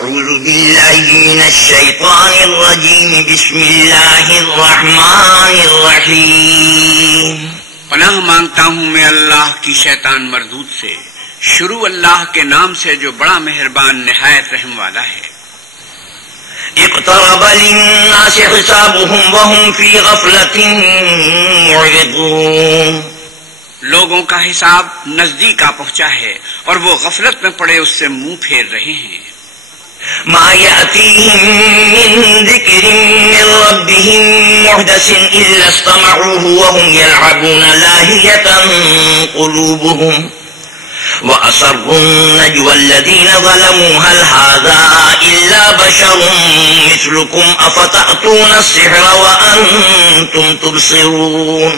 أعوذ بالله من الشيطان الرجيم بسم الله الرحمن الرحيم پناہ مانگتا ہوں میں اللہ کی شیطان مردود سے، شروع اللہ کے نام سے جو بڑا مہربان نہایت رحم والا ہے۔ اقترب للناس حسابهم وهم في غفلة معرضون لوگوں کا حساب نزدیک آ پہنچا ہے اور وہ غفلت میں پڑے اس سے منہ پھیر رہے ہیں۔ ما يأتيهم من ذكر من ربهم محدث إلا استمعوه وهم يلعبون لاهية قلوبهم وأسروا النجوى الذين ظلموا هل هذا إلا بشر مثلكم أفتأتون السحر وأنتم تبصرون۔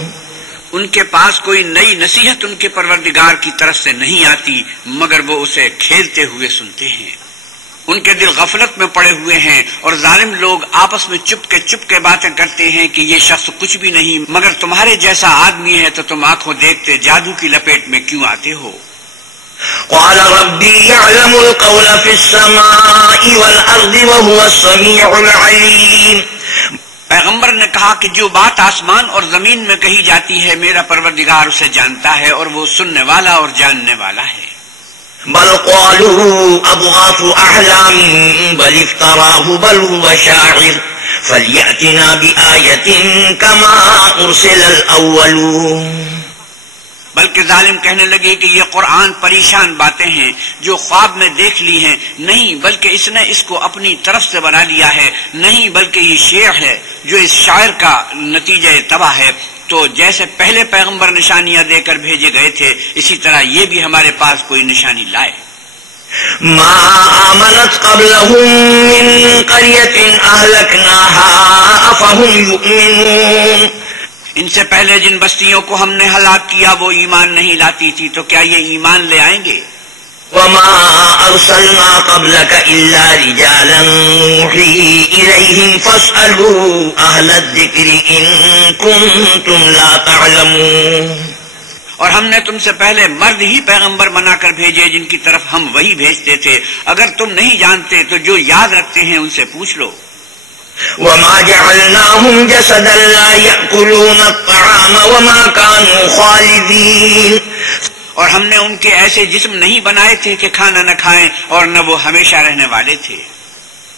ان کے پاس کوئی نئی نصیحت ان کے پروردگار کی طرف سے نہیں آتی مگر وہ اسے کھیلتے ہوئے سنتے ہیں۔ ان کے دل غفلت میں پڑے ہوئے ہیں اور ظالم لوگ آپس میں چپ کے باتیں کرتے ہیں کہ یہ شخص کچھ بھی نہیں مگر تمہارے جیسا آدمی ہے، تو تم آنکھوں دیکھتے جادو کی لپیٹ میں کیوں آتے ہو؟ قال ربي يعلم القول في السماء والأرض وهو السميع العليم۔ پیغمبر نے کہا کہ جو بات آسمان اور زمین میں کہی جاتی ہے میرا پروردگار اسے جانتا ہے اور وہ سننے والا اور جاننے والا ہے۔ بل قالوا اضغاث احلام بل افتراه بل هو شاعر فليأتنا بآية كما ارسل الاولون۔ بلکہ ظالم کہنے لگے کہ یہ قرآن پریشان باتیں ہیں جو خواب میں دیکھ لی ہیں، نہیں بلکہ اس نے اس کو اپنی طرف سے بنا لیا ہے، نہیں بلکہ یہ شعر ہے جو اس شاعر کا نتیجہ تباہ ہے۔ تو جیسے پہلے پیغمبر نشانیاں دے کر بھیجے گئے تھے اسی طرح یہ بھی ہمارے پاس کوئی نشانی لائے۔ ما آمنت قبلهم من قرية أهلكناها أفهم يؤمنون۔ ان سے پہلے جن بستیوں کو ہم نے ہلاک کیا وہ ایمان نہیں لاتی تھی، تو کیا یہ ایمان لے آئیں گے؟ وما أرسلنا قبلك إلا رجالا نوحي إليهم فاسألوا أهل الذكر إن كنتم لا تعلمون۔ اور ہم نے تم سے پہلے مرد ہی پیغمبر بنا کر بھیجے جن کی طرف ہم وہی بھیجتے تھے، اگر تم نہیں جانتے تو جو یاد رکھتے ہیں ان سے پوچھ لو۔ وما جعلناهم جسدا لا يأكلون الطعام وما كانوا خالدين۔ اور ہم نے ان کے ایسے جسم نہیں بنائے تھے کہ کھانا نہ کھائیں اور نہ وہ ہمیشہ رہنے والے تھے۔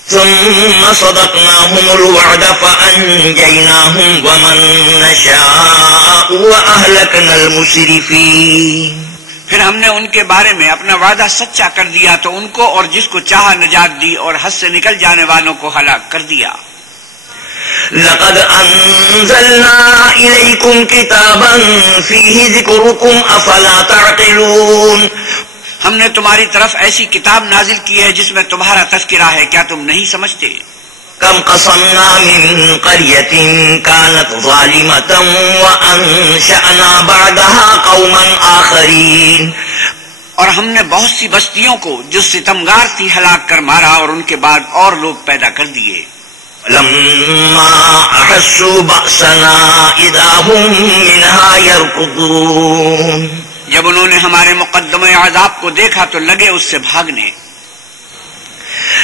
ثم صدقناهم الوعد فأنجيناهم ومن نشاء وأهلكنا المسرفين۔ پھر ہم نے ان کے بارے میں اپنا وعدہ سچا کر دیا تو ان کو اور جس کو چاہا نجات دی اور حد سے نکل جانے والوں کو ہلاک کر دیا۔ لقد انزلنا الیکم کتابا فیہ ذکرکم افلا تعقلون۔ ہم نے تمہاری طرف ایسی کتاب نازل کی ہے جس میں تمہارا تذکرہ ہے، کیا تم نہیں سمجھتے؟ کم قصمنا من قریۃ کانت ظالمۃ وانشأنا بعدها قوما آخرین۔ اور ہم نے بہت سی بستیوں کو جو ستمگار تھی ہلاک کر مارا اور ان کے بعد اور لوگ پیدا کر دیے۔ لما احسوا بأسنا اذا هم منها يركضون۔ جب انہوں نے ہمارے مقدمہ عذاب کو دیکھا تو لگے اس سے بھاگنے۔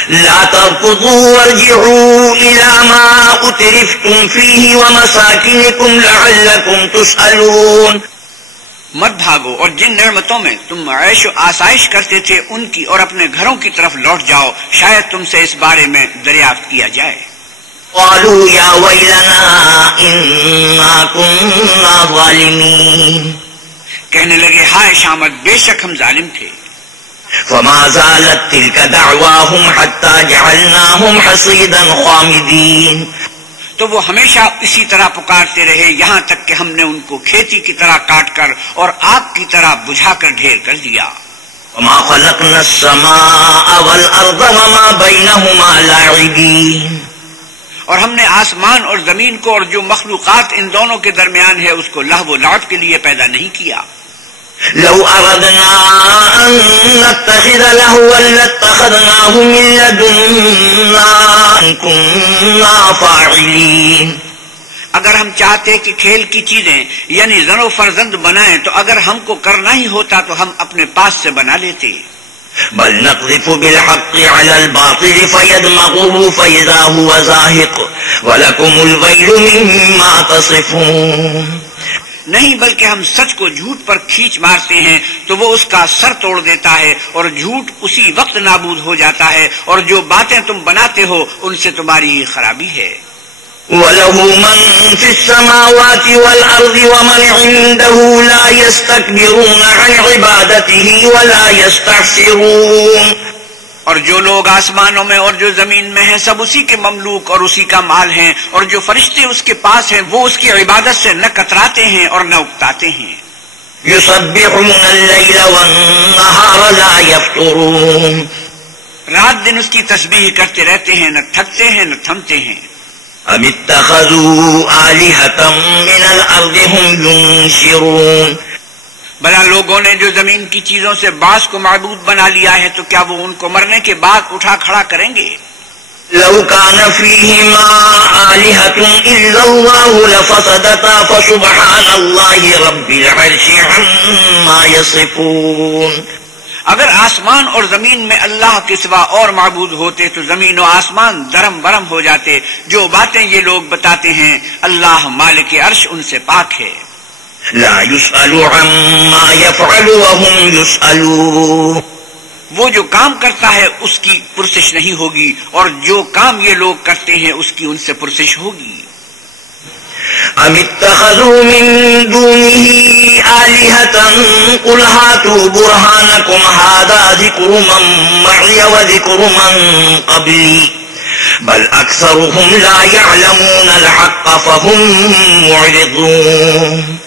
لا تركضوا وارجعوا إلى ما أترفتم فيه ومساكنكم لعلكم تسألون۔ مت بھاگو اور جن نعمتوں میں تم عیش و آسائش کرتے تھے ان کی اور اپنے گھروں کی طرف لوٹ جاؤ، شاید تم سے اس بارے میں دریافت کیا جائے۔ قالوا يا ويلنا إنا كنا ظالمين۔ کہنے لگے ہائے شامت، بے شک ہم ظالم تھے۔ فما زالت تلك دعواهم حتى جعلناهم حصيدا خامدين۔ تو وہ ہمیشہ اسی طرح پکارتے رہے یہاں تک کہ ہم نے ان کو کھیتی کی طرح کاٹ کر اور آگ کی طرح بجھا کر ڈھیر کر دیا۔ وما خلقنا السماء والأرض وما بينهما لاعبين۔ اور ہم نے آسمان اور زمین کو اور جو مخلوقات ان دونوں کے درمیان ہے اس کو لہو و لعب کے لیے پیدا نہیں کیا۔ لو أردنا أن نتخذ لهوا لاتخذناه من لدنا إن كنا فاعلين۔ اگر ہم چاہتے کہ کھیل کی چیزیں یعنی زن و فرزند بنائیں تو اگر ہم کو کرنا ہی ہوتا تو ہم اپنے پاس سے بنا لیتے۔ بل نقذف بالحق على الباطل فيدمغه فإذا هو زاهق ولكم الويل مما تصفون. نہیں بلکہ ہم سچ کو جھوٹ پر کھینچ مارتے ہیں تو وہ اس کا سر توڑ دیتا ہے اور جھوٹ اسی وقت نابود ہو جاتا ہے، اور جو باتیں تم بناتے ہو ان سے تمہاری خرابی ہے. وَلَهُ مَن فِي السَّمَاوَاتِ وَالْأَرْضِ وَمَنْ عِندَهُ لَا يَسْتَكْبِرُونَ عَنْ عِبَادَتِهِ وَلَا يَسْتَحْسِرُونَ. اور جو لوگ آسمانوں میں اور جو زمین میں ہیں سب اسی کے مملوک اور اسی کا مال ہیں، اور جو فرشتے اس کے پاس ہیں وہ اس کی عبادت سے نہ کتراتے ہیں اور نہ اکتاتے ہیں. يُسَبِّحُونَ اللَّيْلَ وَالنَّهَارَ لَا يَفْطُرُونَ. رات دن اس کی تسبیح کرتے رہتے ہیں، نہ تھکتے ہیں نہ تھمتے ہیں. أَمِ اتَّخَذُوا آلِهَةً مِّنَ الْأَرْضِ هُمْ يُنشِرُونَ. بھلا لوگوں نے جو زمین کی چیزوں سے بعض کو معبود بنا لیا ہے تو کیا وہ ان کو مرنے کے بعد اٹھا کھڑا کریں گے؟ لو كان فيهما آلهة إلا الله لفسدتا فسبحان الله رب العرش عما يصفون. اگر آسمان اور زمین میں اللہ کے سوا اور معبود ہوتے تو زمین و آسمان درم برم ہو جاتے. جو باتیں یہ لوگ بتاتے ہیں اللہ مالک عرش ان سے پاک ہے. لا يسأل عما يفعل وهم يسألون. وہ جو کام کرتا ہے اس کی پرسش نہیں ہوگی، اور جو کام یہ لوگ کرتے ہیں اس کی ان سے پرسش ہوگی. أم اتخذوا من دونه آلهة قل هاتوا برهانكم هذا ذكر من معي وذكر من قبلي بل أكثرهم لا يعلمون الحق فهم معرضون.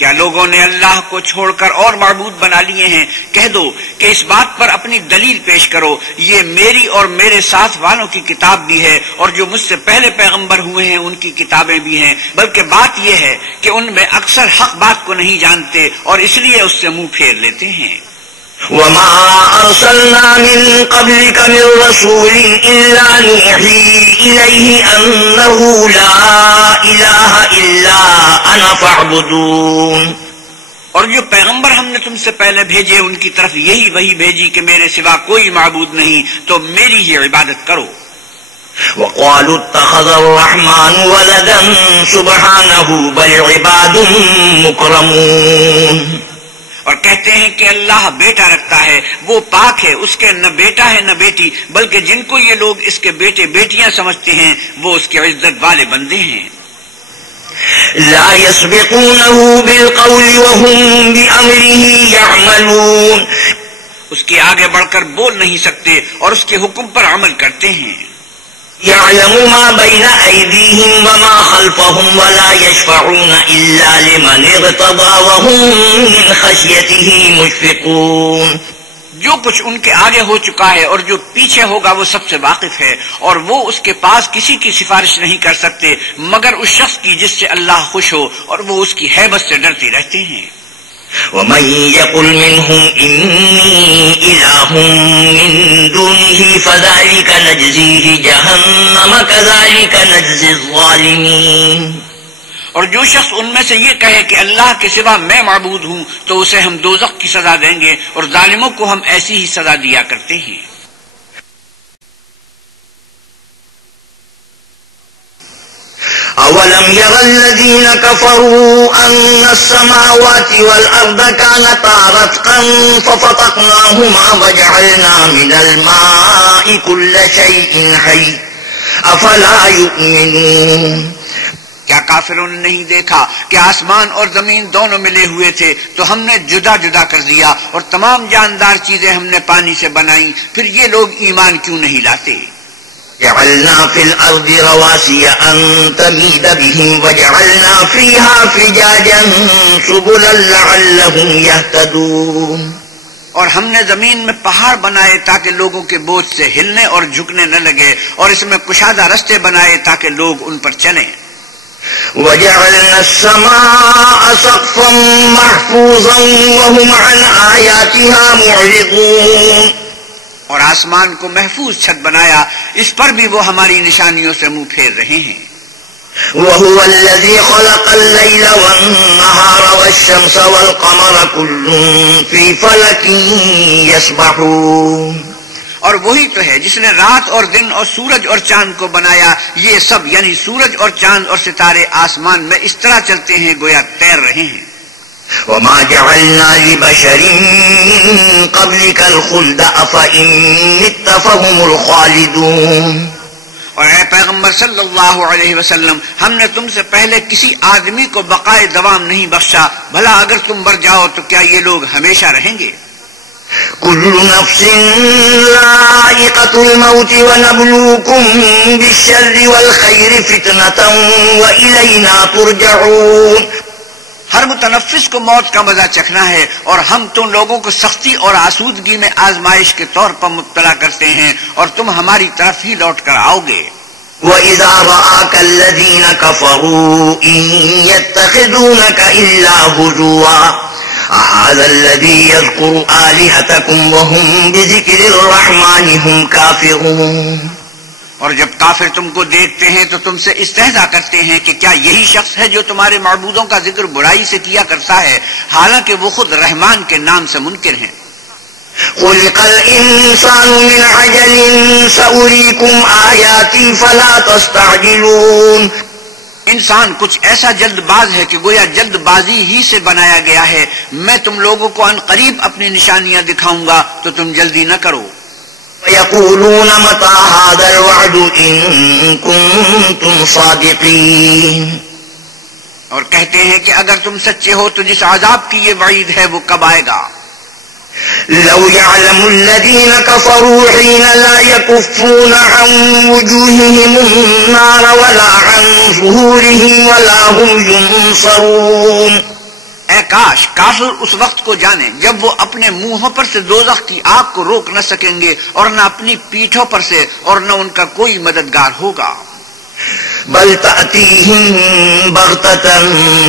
کیا لوگوں نے اللہ کو چھوڑ کر اور معبود بنا لیے ہیں؟ کہہ دو کہ اس بات پر اپنی دلیل پیش کرو. یہ میری اور میرے ساتھ والوں کی کتاب بھی ہے، اور جو مجھ سے پہلے پیغمبر ہوئے ہیں ان کی کتابیں بھی ہیں، بلکہ بات یہ ہے کہ ان میں اکثر حق بات کو نہیں جانتے اور اس لیے اس سے منہ پھیر لیتے ہیں. وما أرسلنا من قبلك من رسول إلا نوحي إليه أنه لا إله إلا أنا فاعبدون. اور جو پیغمبر ہم نے تم سے پہلے بھیجے ان کی طرف یہی وہی بھیجی کہ میرے سوا کوئی معبود نہیں، تو میری ہی عبادت کرو. وقالوا اتخذ الرحمن ولدا سبحانه بل عباد مكرمون. اور کہتے ہیں کہ اللہ بیٹا رکھتا ہے، وہ پاک ہے، اس کے نہ بیٹا ہے نہ بیٹی، بلکہ جن کو یہ لوگ اس کے بیٹے بیٹیاں سمجھتے ہیں وہ اس کے عزت والے بندے ہیں. لا يسبقونه بالقول وهم بأمره يعملون. اس کے آگے بڑھ کر بول نہیں سکتے اور اس کے حکم پر عمل کرتے ہیں. يعلم ما بين أيديهم وما خلفهم ولا يشفعون إلا لمن ارتضى وهم من خشيته مشفقون. جو کچھ ان کے آگے ہو چکا ہے اور جو پیچھے ہوگا وہ سب سے واقف ہے، اور وہ اس کے پاس کسی کی سفارش نہیں کر سکتے مگر اس شخص کی جس سے اللہ خوش ہو، اور وہ اس کی ہیبت سے ڈرتے رہتے ہیں. ومن يقل منهم إني إله من دونه فذلك نجزيه جهنم كذلك نجزي الظالمين. اور جو شخص ان میں سے یہ کہے کہ اللہ کے سوا میں معبود ہوں تو اسے ہم دوزخ کی سزا دیں گے، اور ظالموں کو ہم ایسی ہی سزا دیا کرتے ہیں. أولم ير الذين كفروا أن السماوات والأرض كانتا رتقا ففتقناهما وجعلنا من الماء كل شيء حي أفلا يؤمنون. کیا کافروں نے نہیں دیکھا کہ آسمان اور زمین دونوں ملے ہوئے تھے تو ہم نے جدا جدا کر دیا، اور تمام جاندار چیزیں ہم نے پانی سے بنائیں، پھر یہ لوگ ایمان کیوں نہیں لاتے؟ جعلنا في الأرض رواسي أن تميد بهم وجعلنا فيها فجاجا سبلا لعلهم يهتدون. اور ہم نے زمین میں پہاڑ بنائے تاکہ لوگوں کے بوجھ سے ہلنے اور جھکنے نہ لگے، اور اس میں کشادہ رستے بنائے تاکہ لوگ ان پر چلیں. وجعلنا السماء سقفا محفوظا وهم عن آياتها معرضون. اور آسمان کو محفوظ چھت بنایا، اس پر بھی وہ ہماری نشانیوں سے منہ پھیر رہے ہیں. وهو الذي خلق الليل والنهار والشمس والقمر كل في فلك يسبحون. اور وہی تو ہے جس نے رات اور دن اور سورج اور چاند کو بنایا. یہ سب یعنی سورج اور چاند اور ستارے آسمان میں اس طرح چلتے ہیں گویا تیر رہے ہیں. وما جعلنا لبشر من قبلك الخلد أفإن مت فهم الخالدون. اور اے پیغمبر صلی اللہ علیہ وسلم، ہم نے تم سے پہلے کسی آدمی کو بقائے دوام نہیں بخشا، بھلا اگر تم مر جاؤ تو کیا یہ لوگ ہمیشہ رہیں گے؟ كل نفس ذائقة الموت ونبلوكم بالشر والخير فتنة وإلينا ترجعون. ہر متنفس کو موت کا مزہ چکھنا ہے، اور ہم تم لوگوں کو سختی اور آسودگی میں آزمائش کے طور پر مبتلا کرتے ہیں، اور تم ہماری طرف ہی لوٹ کر آؤ گے. وَإِذَا رَآكَ الَّذِينَ كَفَرُوا إِن يَتَّخِذُونَكَ إِلَّا هُزُوًا أَهَذَا الَّذِي يَذْكُرُ آلِهَتَكُمْ وَهُمْ بِذِكْرِ الرَّحْمَنِ هُمْ كَافِرُونَ. اور جب کافر تم کو دیکھتے ہیں تو تم سے استہزاء کرتے ہیں کہ کیا یہی شخص ہے جو تمہارے معبودوں کا ذکر برائی سے کیا کرتا ہے، حالانکہ وہ خود رحمان کے نام سے منکر ہیں. خلق الإنسان من عجل سأريكم آياتي فلا تستعجلون. انسان کچھ ایسا جلد باز ہے کہ گویا جلد بازی ہی سے بنایا گیا ہے. میں تم لوگوں کو ان قریب اپنی نشانیاں دکھاؤں گا تو تم جلدی نہ کرو. وَيَقُولُونَ مَتَى هَذَا الْوَعْدُ إِن كُنتُمْ صَادِقِينَ. اور کہتے ہیں کہ اگر تم سچے ہو تو جس عذاب کی یہ وعید ہے وہ کب آئے گا؟ لو يعلم الذين كفروا حين لا يكفون عن وجوههم النار ولا عن ظهورهم ولا هم ينصرون. اے کاش کافر اس وقت کو جانے جب وہ اپنے منہوں پر سے دوزخ کی آگ کو روک نہ سکیں گے، اور نہ اپنی پیٹھوں پر سے، اور نہ ان کا کوئی مددگار ہوگا. بل تأتيهم بغتة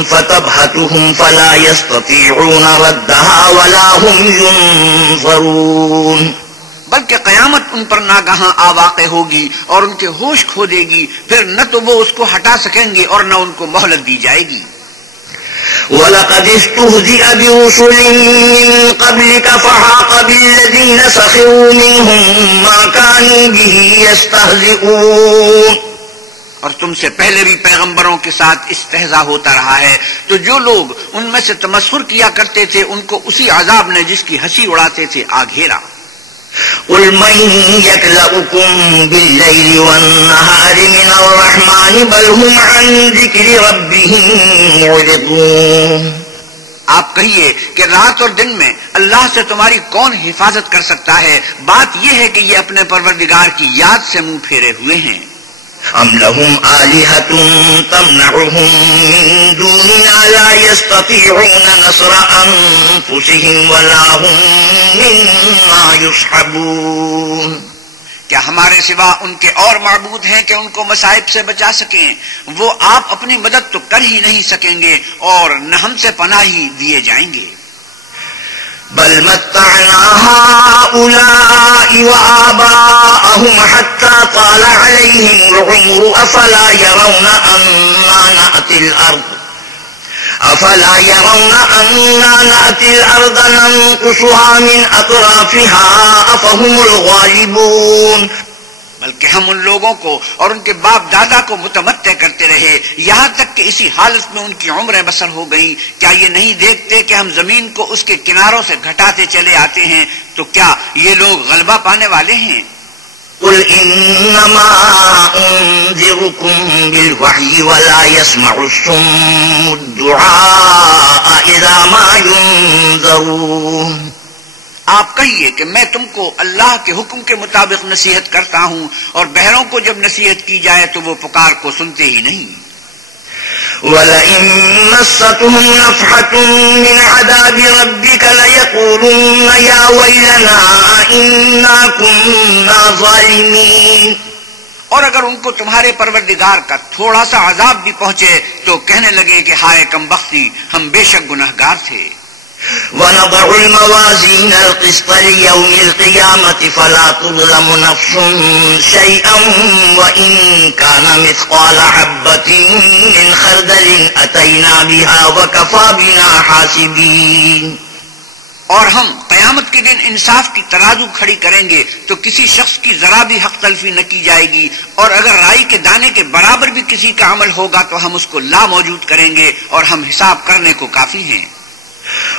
فتبهتهم فلا يستطيعون ردها ولا هم ينظرون. بلکہ قیامت ان پر ناگہاں آ واقع ہوگی اور ان کے ہوش کھو دے گی، پھر نہ تو وہ اس کو ہٹا سکیں گے اور نہ ان کو مہلت دی جائے گی. وَلَقَدِ اسْتُهْزِئَ بِرُسُلٍ مِّن قَبْلِكَ فَحَاقَ بِالَّذِينَ سَخِرُوا مِنْهُم مَّا كَانُوا بِهِ يَسْتَهْزِئُونَ. اور تم سے پہلے بھی پیغمبروں کے ساتھ استہزاء ہوتا رہا ہے، تو جو لوگ ان میں سے تمسخر کیا کرتے تھے ان کو اسی عذاب نے جس کی ہنسی اڑاتے تھے آ گھیرا. قُلْ مَن يَكْلَؤُكُم بِاللَّيْلِ وَالنَّهَارِ مِنَ الرَّحْمَنِ بَلْ هُمْ عَن ذِكْرِ رَبِّهِم مُّعْرِضُونَ. آپ کہیے کہ رات اور دن میں اللہ سے تمہاری کون حفاظت کر سکتا ہے؟ بات یہ ہے کہ یہ اپنے پروردگار کی یاد سے منہ پھیرے ہوئے ہیں. أَمْ لَهُمْ آلِهَةٌ تَمْنَعُهُم مِّن دُونِنَا لَا يَسْتَطِيعُونَ نَصْرَ أَنفُسِهِمْ وَلَا هُم مِّنَّا يُصْحَبُونَ. کیا ہمارے سوا ان کے اور معبود ہیں کہ ان کو مصائب سے بچا سکیں؟ وہ آپ اپنی مدد تو کر ہی نہیں سکیں گے اور نہ ہم سے پناہ ہی دیے جائیں گے. بل متعنا هؤلاء وآباءهم حتى طال عليهم العمر أفلا يرون أنا نأتي الأرض ننقصها من أطرافها أفهم الغالبون. بلکہ ہم ان لوگوں کو اور ان کے باپ دادا کو متمتع کرتے رہے یہاں تک کہ اسی حالت میں ان کی عمریں بسر ہو گئیں. کیا یہ نہیں دیکھتے کہ ہم زمین کو اس کے کناروں سے گھٹاتے چلے آتے ہیں؟ تو کیا یہ لوگ غلبہ پانے والے ہیں؟ قل انما انذركم بالوحي ولا يسمع الصم الدعاء اذا ما ينذرون. آپ کہیے کہ میں تم کو اللہ کے حکم کے مطابق نصیحت کرتا ہوں، اور بہروں کو جب نصیحت کی جائے تو وہ پکار کو سنتے ہی نہیں. وَلَئِن مَّسَّتْهُمْ نَفْحَةٌ مِّنْ عَذَابِ رَبِّكَ لَيَقُولُنَّ يَا وَيْلَنَا إِنَّا كُنَّا ظَالِمِينَ. اور اگر ان کو تمہارے پروردگار کا تھوڑا سا عذاب بھی پہنچے تو کہنے لگے کہ ہائے کم بختی، ہم بے شک گناہگار تھے. وَنَضَعُ الْمَوَازِينَ الْقِسْطَ لِيَوْمِ الْقِيَامَةِ فَلَا تُظْلَمُ نَفْسٌ شَيْئًا وَإِنْ كَانَ مِثْقَالَ حَبَّةٍ مِّنْ خَرْدَلٍ أَتَيْنَا بِهَا وَكَفَى بِنَا حَاسِبِينَ۔ اور ہم قیامت کے دن انصاف کی ترازو کھڑی کریں گے تو کسی شخص کی ذرا بھی حق تلفی نہ کی جائے گی، اور اگر رائی کے دانے کے برابر بھی کسی کا عمل ہوگا تو ہم اس کو لا موجود کریں گے، اور ہم حساب کرنے کو کافی ہیں۔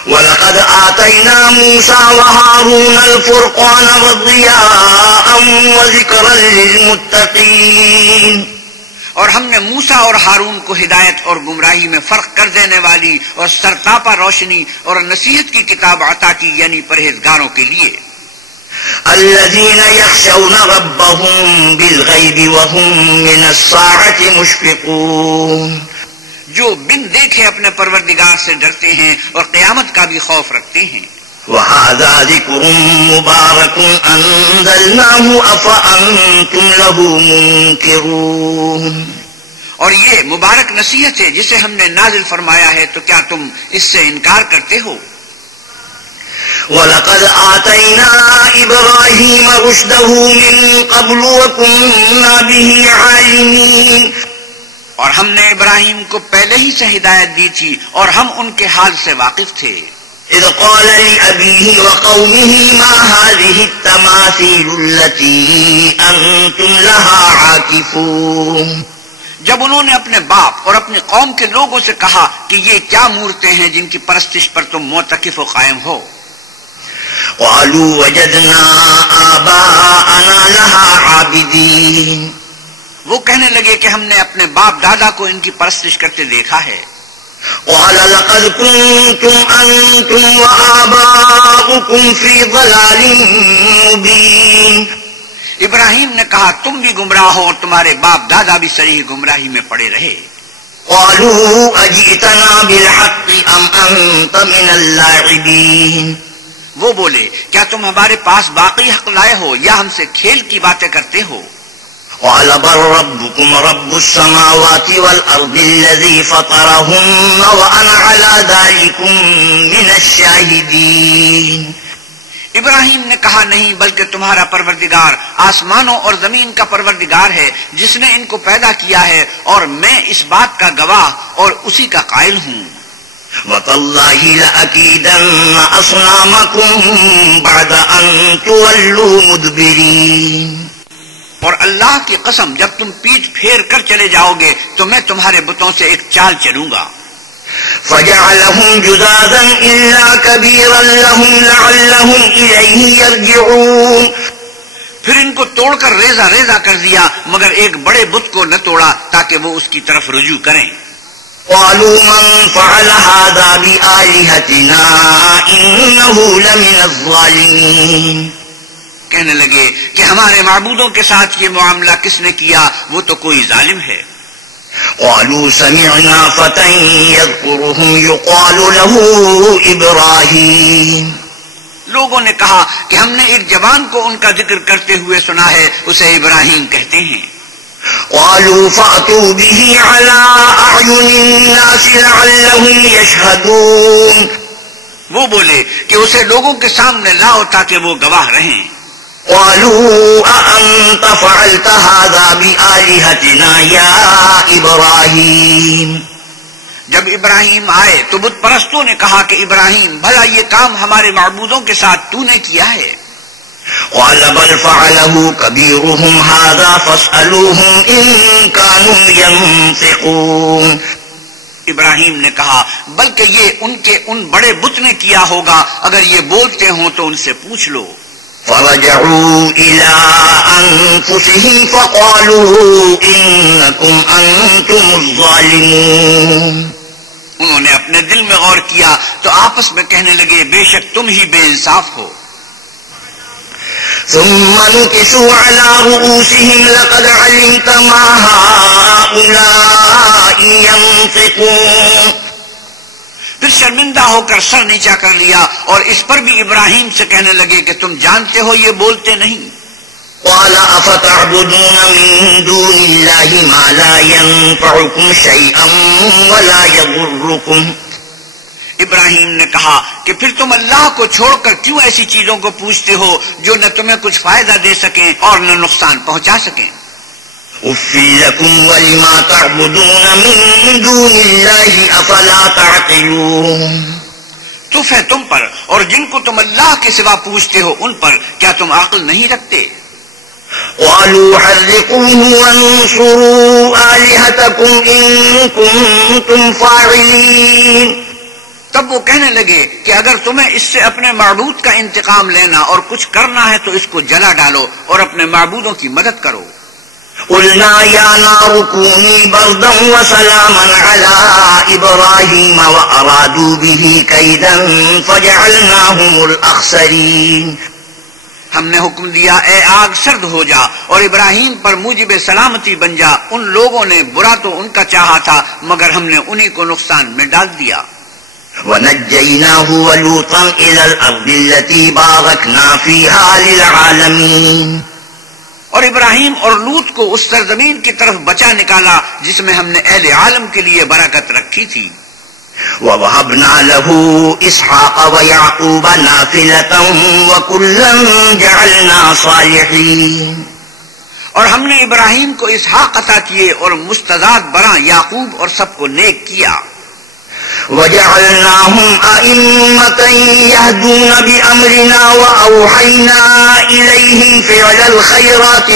وَلَقَدْ آتَيْنَا مُوسَى وَهَارُونَ الْفُرْقَانَ وَضِيَاءً وَذِكْرًا لِلْمُتَّقِينَ۔ اور ہم نے موسیٰ اور ہارون کو ہدایت اور گمراہی میں فرق کر دینے والی اور سرتاپا روشنی اور نصیحت کی کتاب عطا کی، یعنی پرہیزگاروں کے لیے۔ الذين يخشون ربهم بالغيب وهم من الساعة مشفقون، جو بن دیکھے اپنے پروردگار سے ڈرتے ہیں اور قیامت کا بھی خوف رکھتے ہیں۔ وَهَذَا ذِكْرٌ مُبَارَكٌ أَنزَلْنَاهُ أَفَأَنْتُمْ لَهُ مُنْكِرُونَ، اور یہ مبارک نصیحت ہے جسے ہم نے نازل فرمایا ہے، تو کیا تم اس سے انکار کرتے ہو؟ وَلَقَدْ آتَيْنَا إِبْرَاهِيمَ رُشْدَهُ مِنْ قَبْلُ وَكُنَّا بِهِ عَالِمِينَ، اور ہم نے ابراہیم کو پہلے ہی سے ہدایت دی تھی اور ہم ان کے حال سے واقف تھے۔ إِذْ قَالَ لِأَبِيهِ وَقَوْمِهِ مَا هَٰذِهِ التَّمَاثِيلُ الَّتِي أَنْتُمْ لَهَا عَاكِفُونَ، جب انہوں نے اپنے باپ اور اپنے قوم کے لوگوں سے کہا کہ یہ کیا مورتیں ہیں جن کی پرستش پر تم معتکف و قائم ہو؟ قَالُوا وَجَدْنَا آبَاءَنَا لَهَا عَابِدِينَ، وہ کہنے لگے کہ ہم نے اپنے باپ دادا کو ان کی پرستش کرتے دیکھا ہے۔ قَالَ لَقَدْ كُنْتُمْ أَنْتُمْ وَآبَاؤُكُمْ فِي ضَلَالٍ مُبِينٍ، ابراہیم نے کہا تم بھی گمراہ ہو اور تمہارے باپ دادا بھی صریح گمراہی میں پڑے رہے۔ قَالُوا أَجِئْتَنَا بِالْحَقِّ أَمْ أَنْتَ مِنَ اللَّاعِبِينَ، وہ بولے کیا تم ہمارے پاس باقی حق لائے ہو یا ہم سے کھیل کی باتیں کرتے ہو؟ قَالَ بَلْ رَبُّكُمْ رَبُّ السَّمَاوَاتِ وَالْأَرْضِ الَّذِي فَطَرَهُنَّ وَأَنَا عَلَى ذَلِكُمْ مِنَ الشَّاهِدِينَ، ابراہیم نے کہا نہیں، بلکہ تمہارا پروردگار آسمانوں اور زمین کا پروردگار ہے جس نے ان کو پیدا کیا ہے، اور میں اس بات کا گواہ اور اسی کا قائل ہوں۔ وَتَاللَّهِ لَأَكِيدَنَّ أَصْنَامَكُمْ بَعْدَ أَن تُوَلُّوا مُدْبِرِينَ، اور اللہ کی قسم جب تم پیٹھ پھیر کر چلے جاؤ گے تو میں تمہارے بتوں سے ایک چال چلوں گا۔ فَجَعَلَهُمْ جُذَاذًا إِلَّا كَبِيرًا لَهُمْ لَعَلَّهُمْ إِلَيْهِ يَرْجِعُونَ، پھر ان کو توڑ کر ریزہ ریزہ کر دیا مگر ایک بڑے بت کو نہ توڑا تاکہ وہ اس کی طرف رجوع کریں۔ قَالُوا مَنْ فَعَلَ هَٰذَا بِآلِهَتِنَا إِنَّهُ لَمِنَ الظَّالِمِينَ، کہنے لگے کہ ہمارے معبودوں کے ساتھ یہ معاملہ کس نے کیا، وہ تو کوئی ظالم ہے۔ قَالُوا سَمِعْنَا فَتًى يَذْكُرُهُمْ يُقَالُ لَهُ إِبْرَاهِيمُ، لوگوں نے کہا کہ ہم نے ایک جوان کو ان کا ذکر کرتے ہوئے سنا ہے، اسے ابراہیم کہتے ہیں۔ قَالُوا فَأْتُوا بِهِ عَلَىٰ أَعْيُنِ النَّاسِ لَعَلَّهُمْ يَشْهَدُونَ، وہ بولے کہ اسے لوگوں کے سامنے لاؤ تاکہ وہ گواہ رہیں۔ قَالُوا أَأَنْتَ فَعَلْتَ هَٰذَا بِآلِهَتِنَا يَا إِبْرَاهِيمُ، جب ابراہیم آئے تو بت پرستوں نے کہا کہ ابراہیم بھلا یہ کام ہمارے معبودوں کے ساتھ تو نے کیا ہے؟ قَالَ بَلْ فَعَلَهُ كَبِيرُهُمْ هَٰذَا فَاسْأَلُوهُمْ إِن كَانُوا يَنطِقُونَ، ابراہیم نے کہا بلکہ یہ ان بڑے بت نے کیا ہوگا، اگر یہ بولتے ہوں تو ان سے پوچھ لو۔ فَرَجَعُوا إِلَىٰ أَنفُسِهِمْ فَقَالُوا إِنَّكُمْ أَنْتُمُ الظَّالِمُونَ، انہوں نے اپنے دل میں غور کیا تو آپس میں کہنے لگے بے شک تم ہی بے انصاف ہو۔ ثُمَّ نُكِسُوا عَلَىٰ رُءُوسِهِمْ لَقَدْ عَلِمْتَ مَا هَٰؤُلَاءِ يَنطِقُونَ، پھر شرمندہ ہو کر سر نیچا کر لیا اور اس پر بھی ابراہیم سے کہنے لگے کہ تم جانتے ہو یہ بولتے نہیں۔ قَالَ أَفَتَعْبُدُونَ مِن دُونِ اللَّهِ مَا لَا يَنفَعُكُمْ شَيْئًا وَلَا يَضُرُّكُمْ، ابراہیم نے کہا کہ پھر تم اللہ کو چھوڑ کر کیوں ایسی چیزوں کو پوچھتے ہو جو نہ تمہیں کچھ فائدہ دے سکیں اور نہ نقصان پہنچا سکیں؟ اف لکم ولما تعبدون من دون اللہ افلا تعقلون، تف ہے تم پر اور جن کو تم اللہ کے سوا پوچھتے ہو ان پر، کیا تم عقل نہیں رکھتے؟ قالوا حرقوه وانصروا آلهتكم إن كنتم فاعلين، تب وہ کہنے لگے کہ اگر تمہیں اس سے اپنے معبود کا انتقام لینا اور کچھ کرنا ہے تو اس کو جلا ڈالو اور اپنے معبودوں کی مدد کرو۔ قلنا يا نار كوني بردا وسلاما على إبراهيم وأرادوا به كيدا فجعلناهم الأخسرين، ہم نے حکم دیا اے آگ سرد ہو جا اور ابراہیم پر موجب سلامتی بن جا، ان لوگوں نے برا تو ان کا چاہا تھا مگر ہم نے انہی کو نقصان میں ڈال دیا۔ وَنَجَّيْنَاهُ وَلُوطًا إِلَى الْأَرْضِ الَّتِي بَارَكْنَا فِيهَا لِلْعَالَمِينَ، اور ابراہیم اور لوط کو اس سرزمین کی طرف بچا نکالا جس میں ہم نے اہل عالم کے لیے برکت رکھی تھی۔ وَوَهَبْنَا لَهُ إِسْحَاقَ وَيَعْقُوبَ نَافِلَةً وَكُلًّا جَعَلْنَا صَالِحِينَ، اور ہم نے ابراہیم کو اسحاق عطا کیے اور مستضاد براں یعقوب اور سب کو نیک کیا۔ وَجَعَلْنَاهُمْ أَئِمَّةً يَهْدُونَ بِأَمْرِنَا وَأَوْحَيْنَا إِلَيْهِمْ فِعْلَ الْخَيْرَاتِ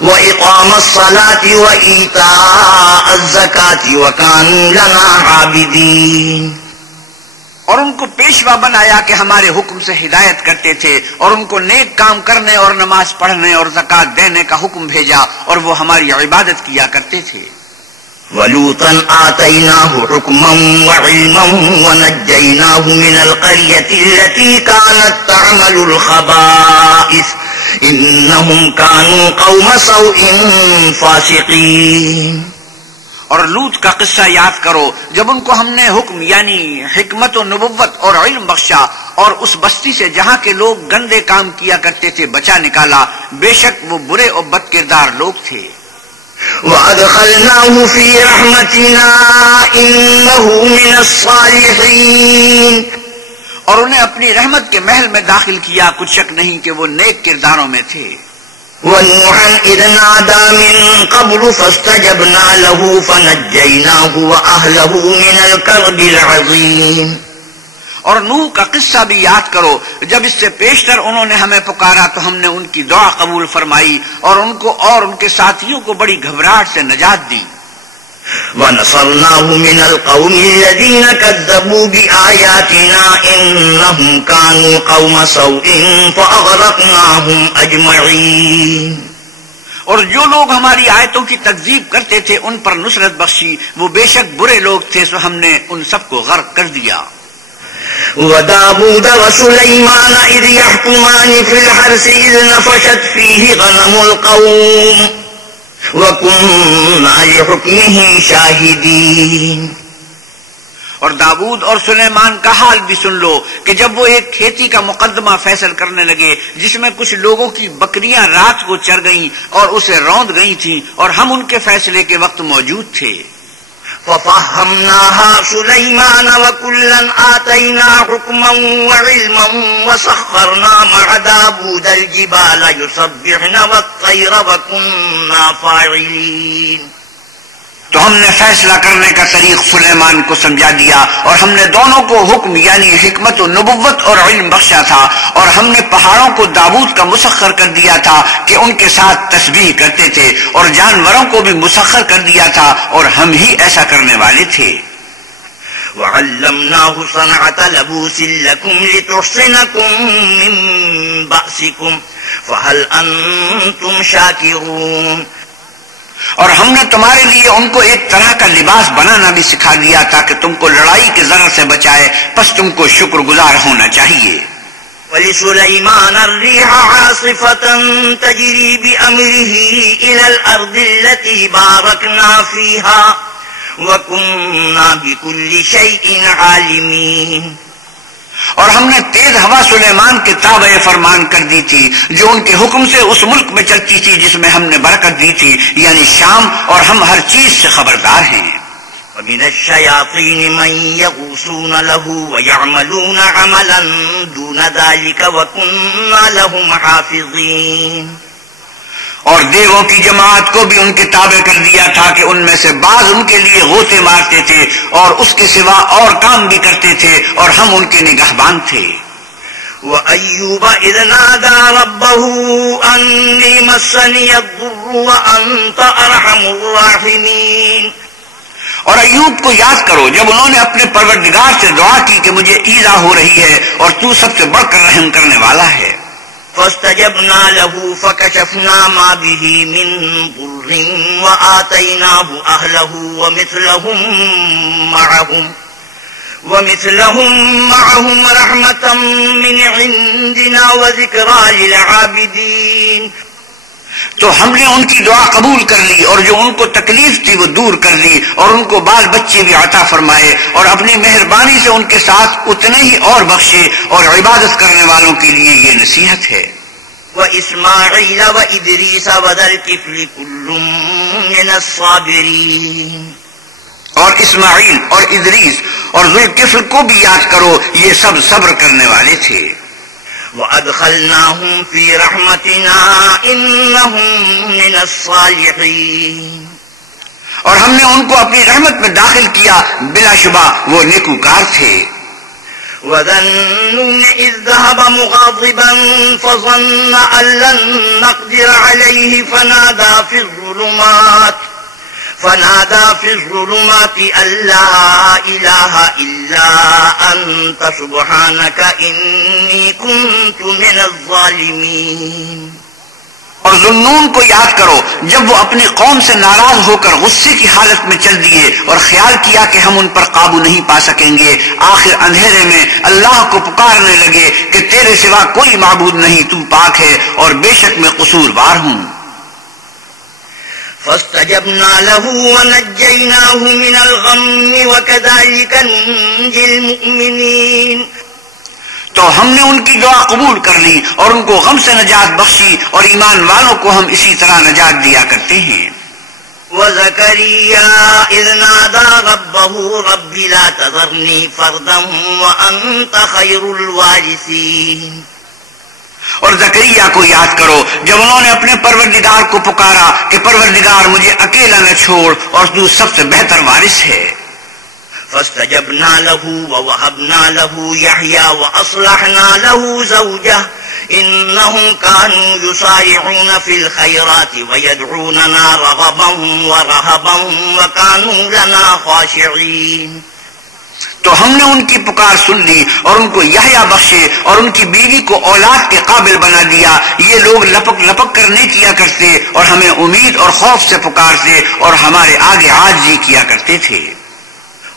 وَإِقَامَ الصَّلَاةِ وَإِيتَاءَ الزَّكَاةِ وَكَانُوا لَنَا عَابِدِينَ، اور ان کو پیشوا بنایا کہ ہمارے حکم سے ہدایت کرتے تھے اور ان کو نیک کام کرنے اور نماز پڑھنے اور زکوٰۃ دینے کا حکم بھیجا اور وہ ہماری عبادت کیا کرتے تھے۔ وَلُوطًا آتَيْنَاهُ حُكْمًا وَعِلْمًا وَنَجَّيْنَاهُ مِنَ الْقَرْيَةِ الَّتِي كَانَتْ تَعْمَلُ الْخَبَائِثَ إِنَّهُمْ كَانُوا قَوْمَ سَوْءٍ فَاسِقِينَ، اور لوط کا قصہ یاد کرو جب ان کو ہم نے حکم یعنی حکمت و نبوت اور علم بخشا اور اس بستی سے جہاں کے لوگ گندے کام کیا کرتے تھے بچا نکالا، بے شک وہ برے اور بد کردار لوگ تھے۔ وَأَدْخَلْنَاهُ فِي رَحْمَتِنَا إِنَّهُ مِنَ الصَّالِحِينَ، اور انہیں اپنی رحمت کے محل میں داخل کیا، کچھ شک نہیں کہ وہ نیک کرداروں میں تھے۔ وَنُوحًا إِذْ نَادَىٰ مِن قَبْلُ فَاسْتَجَبْنَا لَهُ فَنَجَّيْنَاهُ وَأَهْلَهُ مِنَ الْكَرْبِ الْعَظِيمِ، اور نوح کا قصہ بھی یاد کرو، جب اس سے پیشتر انہوں نے ہمیں پکارا تو ہم نے ان کی دعا قبول فرمائی اور ان کو اور ان کے ساتھیوں کو بڑی گھبراہٹ سے نجات دی۔ وَنَصَرْنَاهُ مِنَ الْقَوْمِ الَّذِينَ كَذَّبُوا بِآيَاتِنَا إِنَّهُمْ كَانُوا قَوْمَ سَوْءٍ فَأَغْرَقْنَاهُمْ أَجْمَعِينَ، اور جو لوگ ہماری آیتوں کی تکذیب کرتے تھے ان پر نصرت بخشی، وہ بے شک برے لوگ تھے، سو ہم نے ان سب کو غرق کر دیا۔ وَدَاوُودَ وَسُلَيْمَانَ إِذْ يَحْكُمَانِ فِي الْحَرْثِ إِذْ نَفَشَتْ فِيهِ غَنَمُ الْقَوْمِ وَكُنَّا لِحُكْمِهِ شَاهِدِينَ، اور داؤد اور سلیمان کا حال بھی سن لو کہ جب وہ ایک کھیتی کا مقدمہ فیصل کرنے لگے جس میں کچھ لوگوں کی بکریاں رات کو چر گئیں اور اسے روند گئی تھیں اور ہم ان کے فیصلے کے وقت موجود تھے۔ فَفَهَّمْنَاهَا سُلَيْمَانَ وَكُلًّا آتَيْنَا حُكْمًا وَعِلْمًا وَسَخَّرْنَا مَعَ دَاوُودَ الْجِبَالَ يُسَبِّحْنَ وَالطَّيْرَ وَكُنَّا فَاعِلِينَ، تو ہم نے فیصلہ کرنے کا طریق سلیمان کو سمجھا دیا اور ہم نے دونوں کو حکم یعنی حکمت و نبوت اور علم بخشا تھا، اور ہم نے پہاڑوں کو داؤد کا مسخر کر دیا تھا کہ ان کے ساتھ تسبیح کرتے تھے، اور جانوروں کو بھی مسخر کر دیا تھا اور ہم ہی ایسا کرنے والے تھے۔ وَعَلَّمْنَاهُ صَنْعَةَ لَبُوسٍ لَكُمْ لِتُحْصِنَكُم مِّن بَأْسِكُمْ فَهَلْ أَنتُمْ شَاكِرُونَ، اور ہم نے تمہارے لیے ان کو ایک طرح کا لباس بنانا بھی سکھا دیا تاکہ تم کو لڑائی کے ضرر سے بچائے، پس تم کو شکر گزار ہونا چاہیے۔ وَلِسُلَيْمَانَ الرِّيحَ عَاصِفَةً تَجْرِي بِأَمْرِهِ إِلَى الْأَرْضِ الَّتِي بَارَكْنَا فِيهَا وَكُنَّا بِكُلِّ شَيْءٍ عَالِمِينَ، اور ہم نے تیز ہوا سلیمان کے تابع فرمان کر دی تھی جو ان کے حکم سے اس ملک میں چلتی تھی جس میں ہم نے برکت دی تھی یعنی شام، اور ہم ہر چیز سے خبردار ہیں۔ ومن الشياطين من يغوصون له ويعملون عملا دون ذلك وكنا لهم حافظين. اور دیووں کی جماعت کو بھی ان کے تابع کر دیا تھا کہ ان میں سے بعض ان کے لیے غوطے مارتے تھے اور اس کے سوا اور کام بھی کرتے تھے اور ہم ان کے نگہبان تھے. وَأَيُّوبَ إِذْ نَادَى رَبَّهُ أَنِّي مَسَّنِيَ الضُّرُّ وَأَنْتَ أَرْحَمُ الرَّاحِمِينَ. اور ایوب کو یاد کرو جب انہوں نے اپنے پروردگار سے دعا کی کہ مجھے ایذا ہو رہی ہے اور تو سب سے بڑھ کر رحم کرنے والا ہے. فاستجبنا له فكشفنا ما به من ضر وآتيناه أهله ومثلهم معهم رحمة من عندنا وذكرى للعابدين. تو ہم نے ان کی دعا قبول کر لی اور جو ان کو تکلیف تھی وہ دور کر لی اور ان کو بال بچے بھی عطا فرمائے اور اپنی مہربانی سے ان کے ساتھ اتنے ہی اور بخشے اور عبادت کرنے والوں کے لیے یہ نصیحت ہے. وإسماعيل وإدريس وذا الكفل كل من الصابرين. اور اسماعیل اور ادریس اور ذوالکفل کو بھی یاد کرو یہ سب صبر کرنے والے تھے. وَأَدْخَلْنَاهُمْ فِي رَحْمَتِنَا إِنَّهُمْ مِنَ الصَّالِحِينَ. اور ہم نے ان کو اپنی رحمت میں داخل کیا بلا شبہ وہ نیکوکار تھے. وَذَا النُّونِ إِذْ ذَهَبَ مُغَاضِبًا فَظَنَّ أَن لَّن نَّقْدِرَ عَلَيْهِ فنادى في الظلمات أن لا إله إلا أنت سبحانك إني كنت من الظالمين. اور ذنون کو یاد کرو جب وہ اپنی قوم سے ناراض ہو کر غصے کی حالت میں چل دیے اور خیال کیا کہ ہم ان پر قابو نہیں پا سکیں گے. آخر اندھیرے میں اللہ کو پکارنے لگے کہ تیرے سوا کوئی معبود نہیں، تو پاک ہے اور بے شک میں قصوروار ہوں. فاستجبنا له ونجيناه من الغم وكذلك ننجي المؤمنين. تو ہم نے ان کی دعا قبول کر لی اور ان کو غم سے نجات بخشی اور ایمان والوں کو ہم اسی طرح نجات دیا کرتے ہیں. وزكريا إذ نادى ربه رب لا تذرني فردا وأنت خير الوارثين. اور زکریا کو یاد کرو جب انہوں نے اپنے پروردگار کو پکارا کہ پروردگار مجھے اکیلا نہ چھوڑ اور تو سب سے بہتر وارث ہے. فاستجبنا له ووهبنا له يحيى وأصلحنا له زوجه إنهم كانوا يسارعون في الخيرات ويدعوننا رغبا ورهبا وكانوا لنا خاشعين. تو ہم نے ان کی پکار سن لی اور ان کو یحییٰ بخشے اور ان کی بیوی کو اولاد کے قابل بنا دیا. یہ لوگ لپک لپک کرنے کیا کرتے اور ہمیں امید اور خوف سے پکارتے اور ہمارے آگے عاجزی کیا کرتے تھے.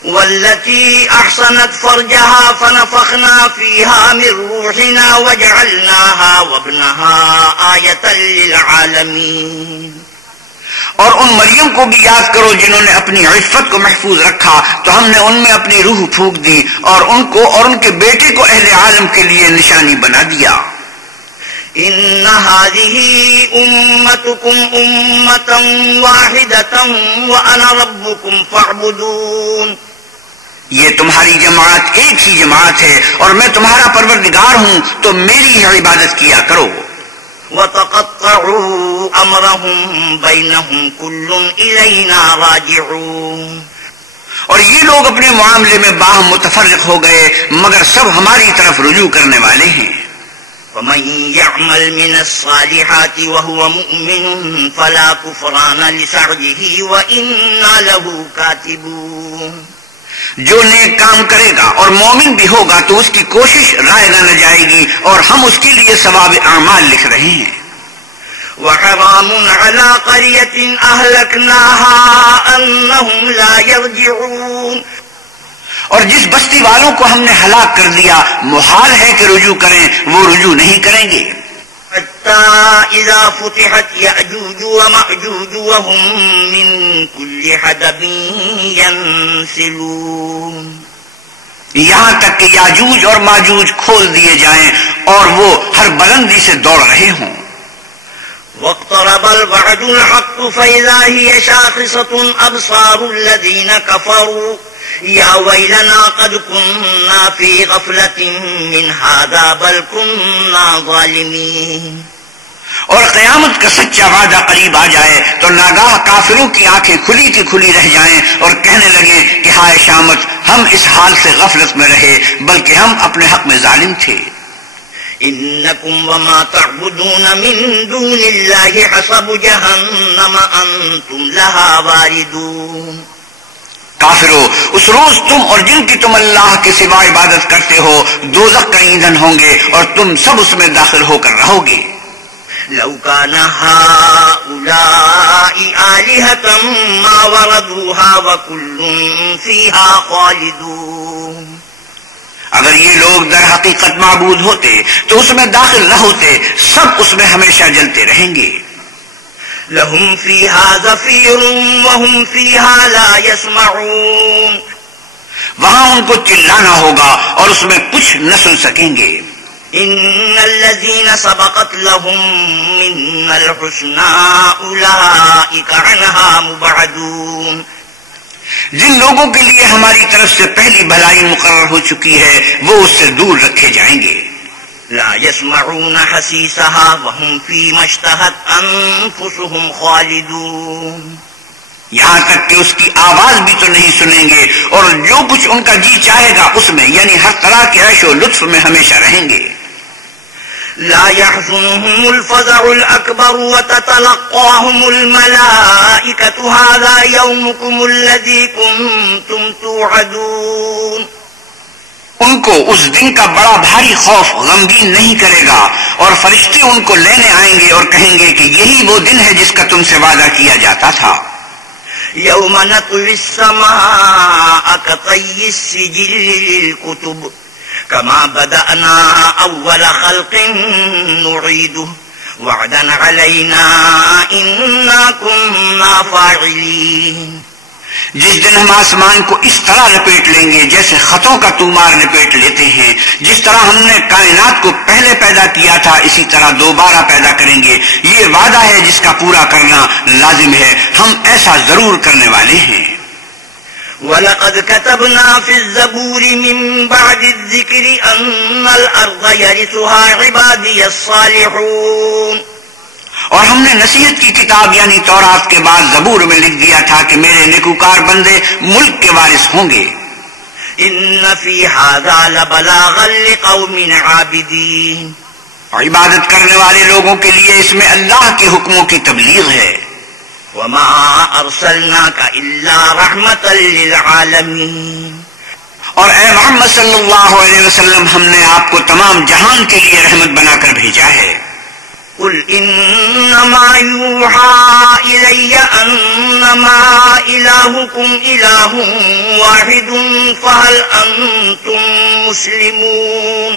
والتي أحصنت فرجها فنفخنا فيها من روحنا وجعلناها وابنها آية للعالمين. اور ان مریم کو بھی یاد کرو جنہوں نے اپنی عفت کو محفوظ رکھا تو ہم نے ان میں اپنی روح پھونک دی اور ان کو اور ان کے بیٹے کو اہل عالم کے لیے نشانی بنا دیا. ان هذه امتكم امة واحدة وانا ربكم فاعبدون. یہ تمہاری جماعت ایک ہی جماعت ہے اور میں تمہارا پروردگار ہوں تو میری ہی عبادت کیا کرو. وتقطعوا امرهم بينهم كل الينا راجعون. اور یہ لوگ اپنے معاملے میں باہم متفرق ہو گئے مگر سب ہماری طرف رجوع کرنے والے ہیں. ومن يعمل من الصالحات وهو مؤمن فلا كفران لسعيه وإنا له كاتبون. جو نیک کام کرے گا اور مومن بھی ہوگا تو اس کی کوشش رائے نہ جائے گی اور ہم اس کے لیے ثواب اعمال لکھ رہے ہیں. وحرام على قرية أهلكناها أنهم لا يرجعون. اور جس بستی والوں کو ہم نے ہلاک کر دیا محال ہے کہ رجوع کریں، وہ رجوع نہیں کریں گے. حتى إذا فتحت يأجوج ومأجوج وهم من كل حدب ينسلون. یہاں تک کہ یاجوج اور ماجوج کھول دیے جائیں اور وہ ہر بلندی سے دوڑ رہے ہوں. وقت واقترب الوعد الحق فإذا هي شاخصة أبصار الذين كفروا يا ويلنا قد كنا في غفلة من هذا بل كنا ظالمين. اور قیامت کا سچا وعدہ قریب آ جائے تو ناگاہ کافروں کی آنکھیں کھلی کی کھلی رہ جائیں اور کہنے لگے کہ ہائے شامت، ہم اس حال سے غفلت میں رہے بلکہ ہم اپنے حق میں ظالم تھے. انکم وما تعبدون من دون اللہ حسب جہنم انتم لہا واردون. کافرو، اس روز تم اور جن کی تم اللہ کے سوا عبادت کرتے ہو دوزخ کا ایندھن ہوں گے اور تم سب اس میں داخل ہو کر رہو گے. لو كان هؤلاء آلهة ما وردوها وكل فيها خالدون. اگر یہ لوگ در حقیقت معبود ہوتے تو اس میں داخل نہ ہوتے، سب اس میں ہمیشہ جلتے رہیں گے. لهم فيها زفير وهم فيها لا يسمعون. وہاں ان کو چلانا ہوگا اور اس میں کچھ نہ سن سکیں گے. ان الذين سبقت لهم من الحسنى اولئك عنها مبعدون. جن لوگوں کے لیے ہماری طرف سے پہلی بھلائی مقرر ہو چکی ہے وہ اس سے دور رکھے جائیں گے. لا يسمعون حسيسها وهم فيما اشتهت انفسهم خالدون. یہاں تک کہ اس کی آواز بھی تو نہیں سنیں گے اور جو کچھ ان کا جی چاہے گا اس میں، یعنی ہر طرح کے عیش و لطف میں ہمیشہ رہیں گے. لا يحزنهم الفزع الأكبر وتتلقاهم الملائكة هذا يومكم الذي كنتم توعدون. ان کو اس دن کا بڑا بھاری خوف غمگین نہیں کرے گا اور فرشتے ان کو لینے آئیں گے اور کہیں گے کہ یہی وہ دن ہے جس کا تم سے وعدہ کیا جاتا تھا. يوم نطوي السماء كطي السجل للكتب كما بدأنا أول خلق نعيده وعدا علينا إنا كنا فاعلين. جس دن ہم آسمان کو اس طرح لپیٹ لیں گے جیسے خطوں کا تومار لپیٹ لیتے ہیں، جس طرح ہم نے کائنات کو پہلے پیدا کیا تھا اسی طرح دوبارہ پیدا کریں گے. یہ وعدہ ہے جس کا پورا کرنا لازم ہے، ہم ایسا ضرور کرنے والے ہیں. وَلَقَدْ كَتَبْنَا فِي الزَّبُورِ مِن بَعْدِ الذِّكْرِ أَنَّ الْأَرْضَ يَرِثُهَا عِبَادِيَ الصَّالِحُونَ. اور ہم نے نصیحت کی کتاب یعنی تورات کے بعد زبور میں لکھ دیا تھا کہ میرے نیکوکار بندے ملک کے وارث ہوں گے. ان فی ھذا لبلاغا لقوم عابدین. عبادت کرنے والے لوگوں کے لیے اس میں اللہ کے حکموں کی تبلیغ ہے. وما ارسلناک الا رحمتا للعالمین. اور اے محمد صلی اللہ علیہ وسلم، ہم نے آپ کو تمام جہان کے لیے رحمت بنا کر بھیجا ہے. قل انما يوحى الي انما الهكم اله واحد فهل انتم مسلمون.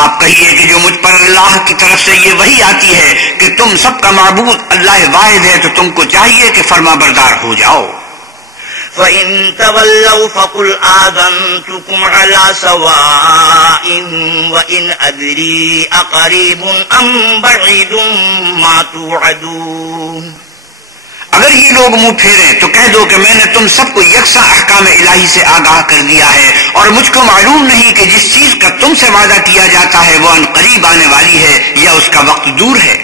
آپ کہیے کہ جو مجھ پر اللہ کی طرف سے یہ وحی آتی ہے کہ تم سب کا معبود اللہ واحد ہے تو تم کو چاہیے کہ فرما بردار ہو جاؤ. فَإِن تَوَلَّوْا فَقُلْ آذَنْتُكُمْ عَلَى سَوَاءٍ وَإِنْ أَدْرِي أَقَرِيبٌ أَمْ بَعِيدٌ مَا تُوعَدُونَ. اگر یہ لوگ منہ پھیریں تو کہہ دو کہ میں نے تم سب کو یکساں احکام الہی سے آگاہ کر دیا ہے اور مجھ کو معلوم نہیں کہ جس چیز کا تم سے وعدہ کیا جاتا ہے وہ ان قریب آنے والی ہے یا اس کا وقت دور ہے.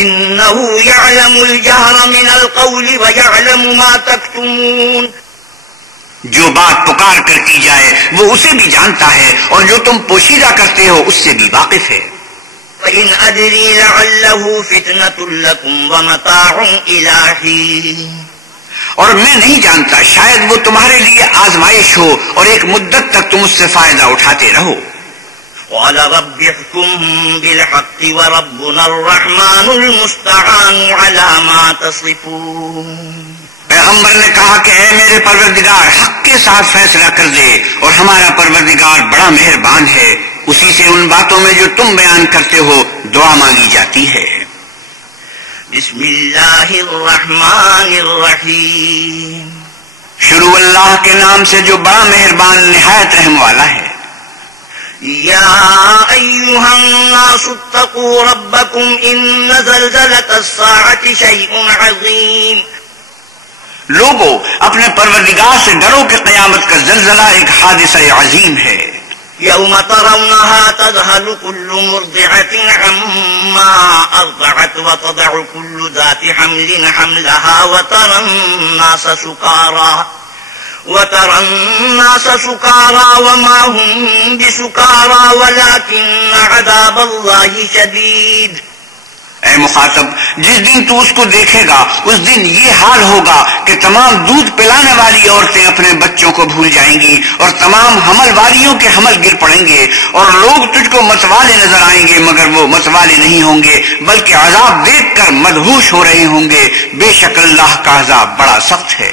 إنه يعلم الجهر من القول ويعلم ما تكتمون. جو بات پکار کر کی جائے وہ اسے بھی جانتا ہے اور جو تم پوشیدہ کرتے ہو اس سے بھی واقف ہے. فإن أدري لعله فتنة لكم ومتاع إلى حين. اور میں نہیں جانتا، شاید وہ تمہارے لیے آزمائش ہو اور ایک مدت تک تم اس سے فائدہ اٹھاتے رہو. قال رب احكم بالحق وربنا الرحمن المستعان على ما تصفون. پیغمبر نے کہا کہ اے میرے پروردگار، حق کے ساتھ فیصلہ کر دے اور ہمارا پروردگار بڑا مہربان ہے، اسی سے ان باتوں میں جو تم بیان کرتے ہو دعا مانگی جاتی ہے. بسم اللہ الرحمن الرحیم. شروع اللہ کے نام سے جو بڑا مہربان نہایت رحم والا ہے. يا أيها الناس اتقوا ربكم إن زلزلة الساعة شيء عظيم. لوگو اپنے پروردگار سے ڈرو کہ قیامت کا زلزلہ ایک حادثہ عظیم ہے. يوم ترونها تذهل كل مرضعة عما أرضعت وتضع كل ذات حمل حملها وترى الناس سكارى وما هم بسكارى ولكن عذاب الله شديد. اے مخاطب، جس دن تو اس کو دیکھے گا اس دن یہ حال ہوگا کہ تمام دودھ پلانے والی عورتیں اپنے بچوں کو بھول جائیں گی اور تمام حمل والیوں کے حمل گر پڑیں گے، اور لوگ تجھ کو متوالے نظر آئیں گے مگر وہ متوالے نہیں ہوں گے بلکہ عذاب دیکھ کر مدہوش ہو رہے ہوں گے. بے شک اللہ کا عذاب بڑا سخت ہے.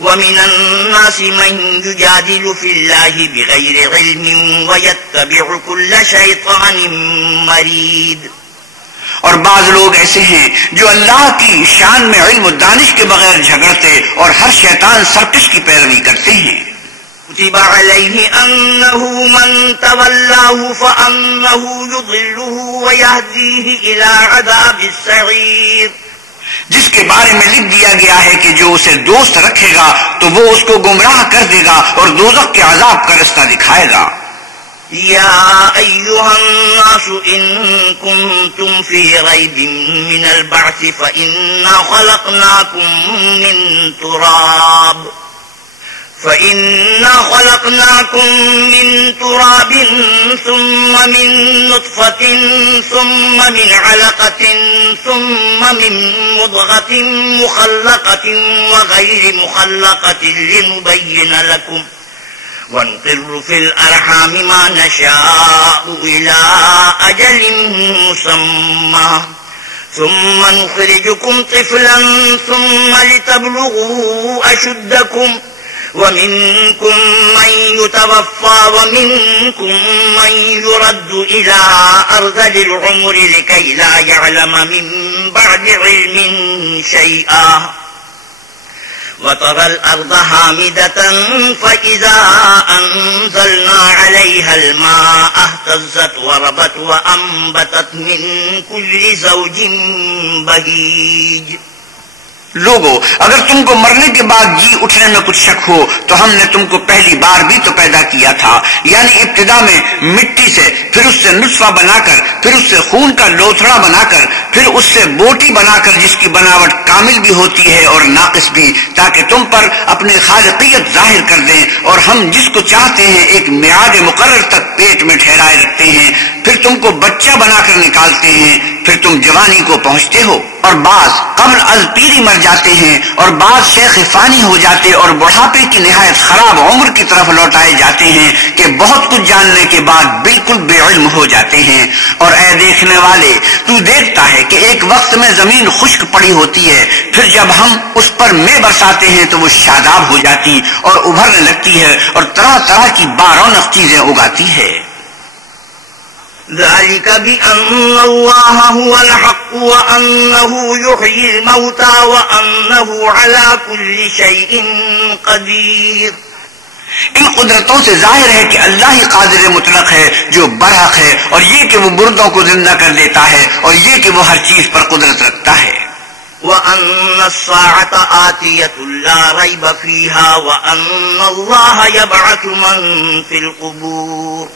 ومن الناس من يجادل في الله بغير علم ويتبع كل شيطان مريد. اور بعض لوگ ایسے ہیں جو اللہ کی شان میں علم و دانش کے بغیر جھگڑتے اور ہر شیطان سرکش کی پیروی کرتے ہیں. كتب عليه أنه من تولاه فأنه يضله ويهديه إلى عذاب السعير. جس کے بارے میں لکھ دیا گیا ہے کہ جو اسے دوست رکھے گا تو وہ اس کو گمراہ کر دے گا اور دوزخ کے عذاب کا رستہ دکھائے گا. يا أيها الناس إن كنتم في ريب من البعث فإنا خلقناكم من تراب ثم من نطفة ثم من علقة ثم من مضغة مخلقة وغير مخلقة لنبين لكم ونقر في الأرحام ما نشاء إلى أجل مسمى ثم نخرجكم طفلا ثم لتبلغوا أشدكم ومنكم من يتوفى ومنكم من يرد إلى أرذل العمر لكي لا يعلم من بعد علم شيئا وترى الأرض هامدة فإذا أنزلنا عليها الماء اهتزت وربت وأنبتت من كل زوج بهيج. لوگو اگر تم کو مرنے کے بعد جی اٹھنے میں کچھ شک ہو تو ہم نے تم کو پہلی بار بھی تو پیدا کیا تھا، یعنی ابتدا میں مٹی سے، پھر اس سے نطفہ بنا کر، پھر اس سے خون کا لوتھڑا بنا کر، پھر اس سے بوٹی بنا کر جس کی بناوٹ کامل بھی ہوتی ہے اور ناقص بھی، تاکہ تم پر اپنی خالقیت ظاہر کر دیں. اور ہم جس کو چاہتے ہیں ایک میعاد مقرر تک پیٹ میں ٹھہرائے رکھتے ہیں، پھر تم کو بچہ بنا کر نکالتے ہیں، پھر تم جوانی کو پہنچتے ہو. اور بعض قبل از پیری مر جاتے ہیں اور بعض شیخ فانی ہو جاتے اور بڑھاپے کی نہایت خراب عمر کی طرف لوٹائے جاتے ہیں کہ بہت کچھ جاننے کے بعد بالکل بے علم ہو جاتے ہیں. اور اے دیکھنے والے، تو دیکھتا ہے کہ ایک وقت میں زمین خشک پڑی ہوتی ہے، پھر جب ہم اس پر مے برساتے ہیں تو وہ شاداب ہو جاتی اور ابھرنے لگتی ہے اور طرح طرح کی بارونق چیزیں اگاتی ہے. ذلك بأن الله هو الحق وأنه يحيي الموتى وأنه على كل شيء قدير. ان قدرتوں سے ظاہر ہے کہ اللہ ہی قادر مطلق ہے جو برحق ہے، اور یہ کہ وہ مردوں کو زندہ کر دیتا ہے، اور یہ کہ وہ ہر چیز پر قدرت رکھتا ہے. وأن الساعة آتية لا ريب فيها وأن الله يبعث من في القبور.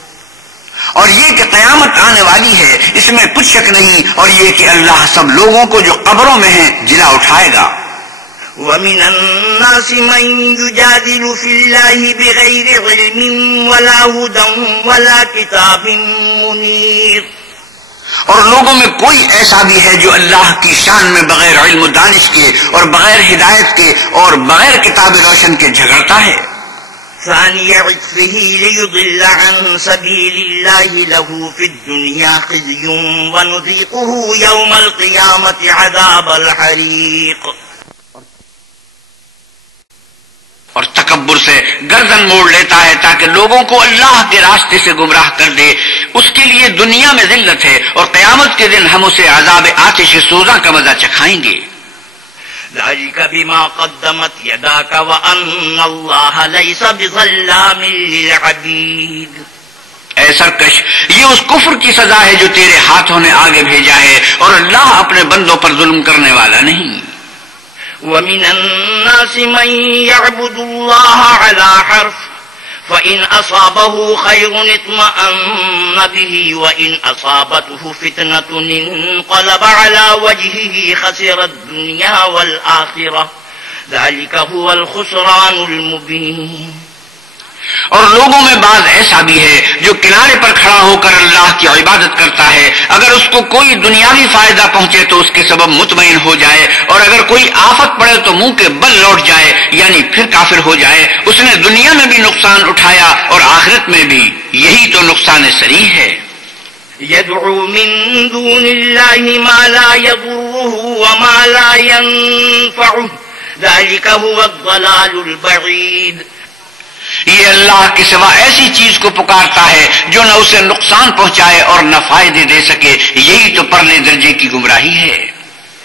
اور یہ کہ قیامت آنے والی ہے اس میں کچھ شک نہیں، اور یہ کہ اللہ سب لوگوں کو جو قبروں میں ہیں جلا اٹھائے گا. ومن الناس من يجادل في الله بغير علم ولا هدى ولا كتاب منير. اور لوگوں میں کوئی ایسا بھی ہے جو اللہ کی شان میں بغیر علم و دانش کے اور بغیر ہدایت کے اور بغیر کتاب روشن کے جھگڑتا ہے. ثاني عطفه ليضل عن سبيل الله له في الدنيا خزي ونذيقه يوم القيامة عذاب الحريق. اور تکبر سے گردن موڑ لیتا ہے تاکہ لوگوں کو اللہ کے راستے سے گمراہ کر دے. اس کے لیے دنیا میں ذلت ہے اور قیامت کے دن ہم اسے عذاب آتش سوزاں کا مزہ چکھائیں گے. ذلك بما قدمت يداك وأن الله ليس بظلام للعبيد. اے سرکش، یہ اس کفر کی سزا ہے جو تیرے ہاتھوں نے آگے بھیجا ہے، اور اللہ اپنے بندوں پر ظلم کرنے والا نہیں. ومن الناس من يعبد الله على حرف فإن أصابه خير اطمأن به وإن أصابته فتنة انقلب على وجهه خسر الدنيا والآخرة ذلك هو الخسران المبين. اور لوگوں میں بعض ایسا بھی ہے جو کنارے پر کھڑا ہو کر اللہ کی عبادت کرتا ہے، اگر اس کو کوئی دنیاوی فائدہ پہنچے تو اس کے سبب مطمئن ہو جائے، اور اگر کوئی آفت پڑے تو منہ کے بل لوٹ جائے، یعنی پھر کافر ہو جائے. اس نے دنیا میں بھی نقصان اٹھایا اور آخرت میں بھی، یہی تو نقصان سری ہے. يدعو من دون الله ما لا يضره وما لا ينفعه ذلك هو الضلال البعيد. یہ اللہ کے سوا ایسی چیز کو پکارتا ہے جو نہ اسے نقصان پہنچائے اور نہ فائدے دے سکے، یہی تو پرلے درجے کی گمراہی ہے.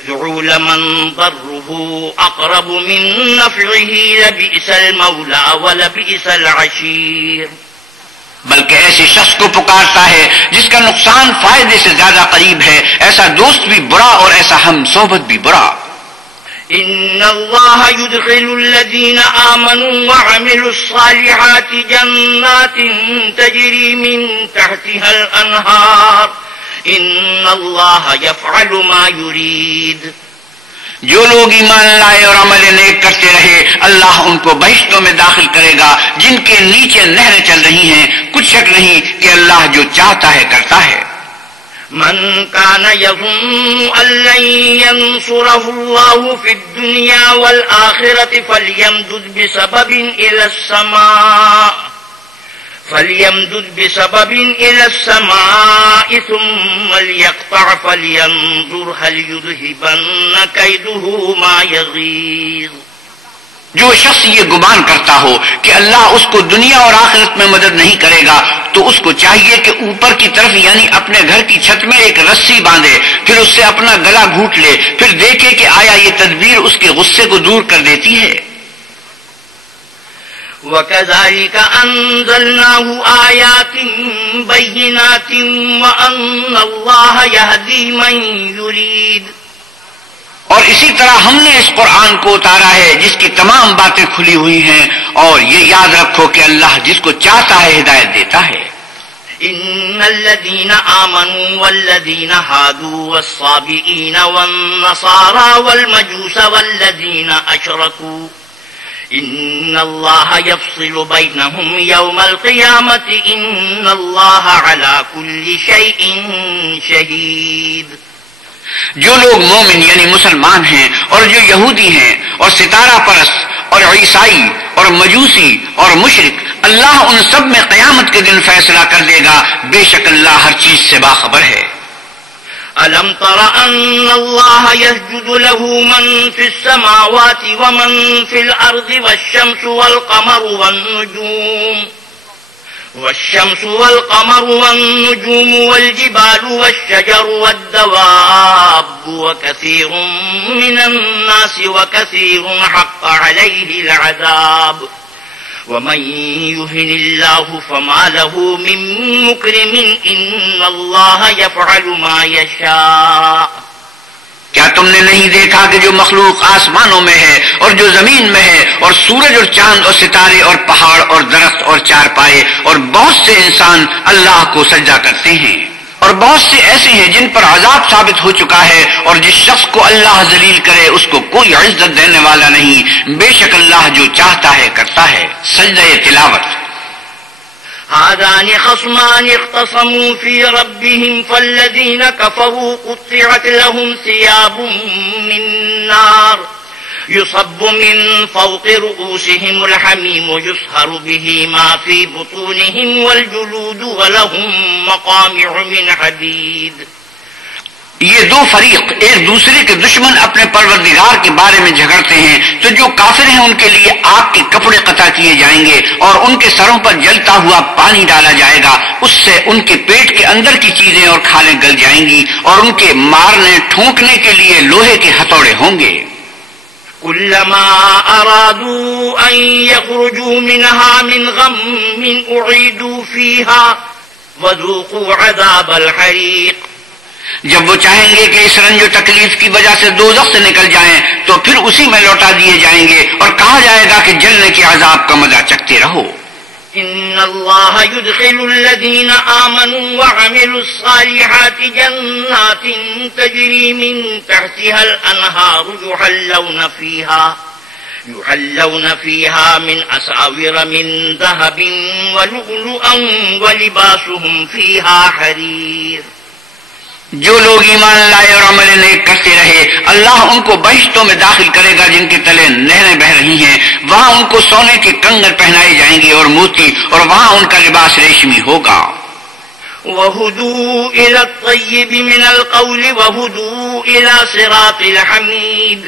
يدعو لمن ضره أقرب من نفعه لبئس المولى ولبئس العشير. بلکہ ایسے شخص کو پکارتا ہے جس کا نقصان فائدے سے زیادہ قریب ہے، ایسا دوست بھی برا اور ایسا ہم صحبت بھی برا. إن الله يدخل الذين آمنوا وعملوا الصالحات جنات تجري من تحتها الأنهار إن الله يفعل ما يريد. جو لوگ ایمان لائے اور عمل نیک کرتے رہے، اللہ ان کو بہشتوں میں داخل کرے گا جن کے نیچے نہریں چل رہی ہیں. کچھ شک نہیں کہ اللہ جو چاہتا ہے کرتا ہے. من كان يظن أن لن ينصره الله في الدنيا والآخرة فليمدد بسبب إلى السماء ثم ليقطع فلينظر هل يذهبن كيده ما يغيظ. جو شخص یہ گمان کرتا ہو کہ اللہ اس کو دنیا اور آخرت میں مدد نہیں کرے گا تو اس کو چاہیے کہ اوپر کی طرف یعنی اپنے گھر کی چھت میں ایک رسی باندھے، پھر اس سے اپنا گلا گھونٹ لے، پھر دیکھے کہ آیا یہ تدبیر اس کے غصے کو دور کر دیتی ہے. وَكَذَلِكَ أَنزَلْنَاهُ آيَاتٍ بَيِّنَاتٍ وَأَنَّ اللَّهَ يَهْدِي مَن يُرِيدُ. اور اسی طرح ہم نے اس قرآن کو اتارا ہے جس کی تمام باتیں کھلی ہوئی ہیں، اور یہ یاد رکھو کہ اللہ جس کو چاہتا ہے ہدایت دیتا ہے. إن الذين آمنوا والذين هادوا والصابئين والنصارى والمجوس والذين أشركوا إن الله يفصل بينهم يوم القيامة إن الله على كل شيء شهيد. جو لوگ مومن یعنی مسلمان ہیں اور جو یہودی ہیں اور ستارہ پرست اور عیسائی اور مجوسی اور مشرک، اللہ ان سب میں قیامت کے دن فیصلہ کر دے گا. بے شک اللہ ہر چیز سے باخبر ہے. ألم تر أن الله يسجد له من في السماوات ومن في الأرض والشمس والقمر والنجوم والجبال والشجر والدواب وكثير من الناس وكثير حق عليه العذاب ومن يهن الله فما له من مكرم إن الله يفعل ما يشاء. کیا تم نے نہیں دیکھا کہ جو مخلوق آسمانوں میں ہے اور جو زمین میں ہے، اور سورج اور چاند اور ستارے اور پہاڑ اور درخت اور چارپائے، اور بہت سے انسان اللہ کو سجدہ کرتے ہیں، اور بہت سے ایسے ہیں جن پر عذاب ثابت ہو چکا ہے، اور جس شخص کو اللہ ذلیل کرے اس کو کوئی عزت دینے والا نہیں. بے شک اللہ جو چاہتا ہے کرتا ہے. سجدہ تلاوت. هذان خصمان اختصموا في ربهم فالذين كفروا قطعت لهم ثياب من نار يصب من فوق رؤوسهم الحميم يسهر به ما في بطونهم والجلود ولهم مقامع من حديد. یہ دو فریق ایک دوسرے کے دشمن اپنے پروردگار کے بارے میں جھگڑتے ہیں، تو جو کافر ہیں ان کے لیے آگ کے کپڑے قطع کیے جائیں گے اور ان کے سروں پر جلتا ہوا پانی ڈالا جائے گا. اس سے ان کے پیٹ کے اندر کی چیزیں اور کھالیں گل جائیں گی، اور ان کے مارنے ٹھونکنے کے لیے لوہے کے ہتھوڑے ہوں گے. كلما أرادوا أن يخرجوا منها من غم أعيدوا فيها وذوقوا عذاب الحريق. جب وہ چاہیں گے کہ اس رنج و تکلیف کی وجہ سے دوزخ سے نکل جائیں تو پھر اسی میں لوٹا دیے جائیں گے اور کہا جائے گا کہ جلنے کے عذاب کا مزہ چکھتے رہو. إن الله يدخل الذين آمنوا وعملوا الصالحات جنات تجري من تحتها الأنهار يحلون فيها من أساور من ذهب ولؤلؤا ولباسهم فيها حرير. جو لوگ ایمان لائے اور عمل نیک کرتے رہے اللہ ان کو بہشتوں میں داخل کرے گا جن کے تلے نہریں بہہ رہی ہیں. وہاں ان کو سونے کے کنگن پہنائے جائیں گے اور موتی اور وہاں ان کا لباس ریشمی ہوگا. وَهُدُوا إِلَى الطَّيِّبِ مِنَ الْقَوْلِ وَهُدُوا إِلَى صِرَاطِ الْحَمِيدِ.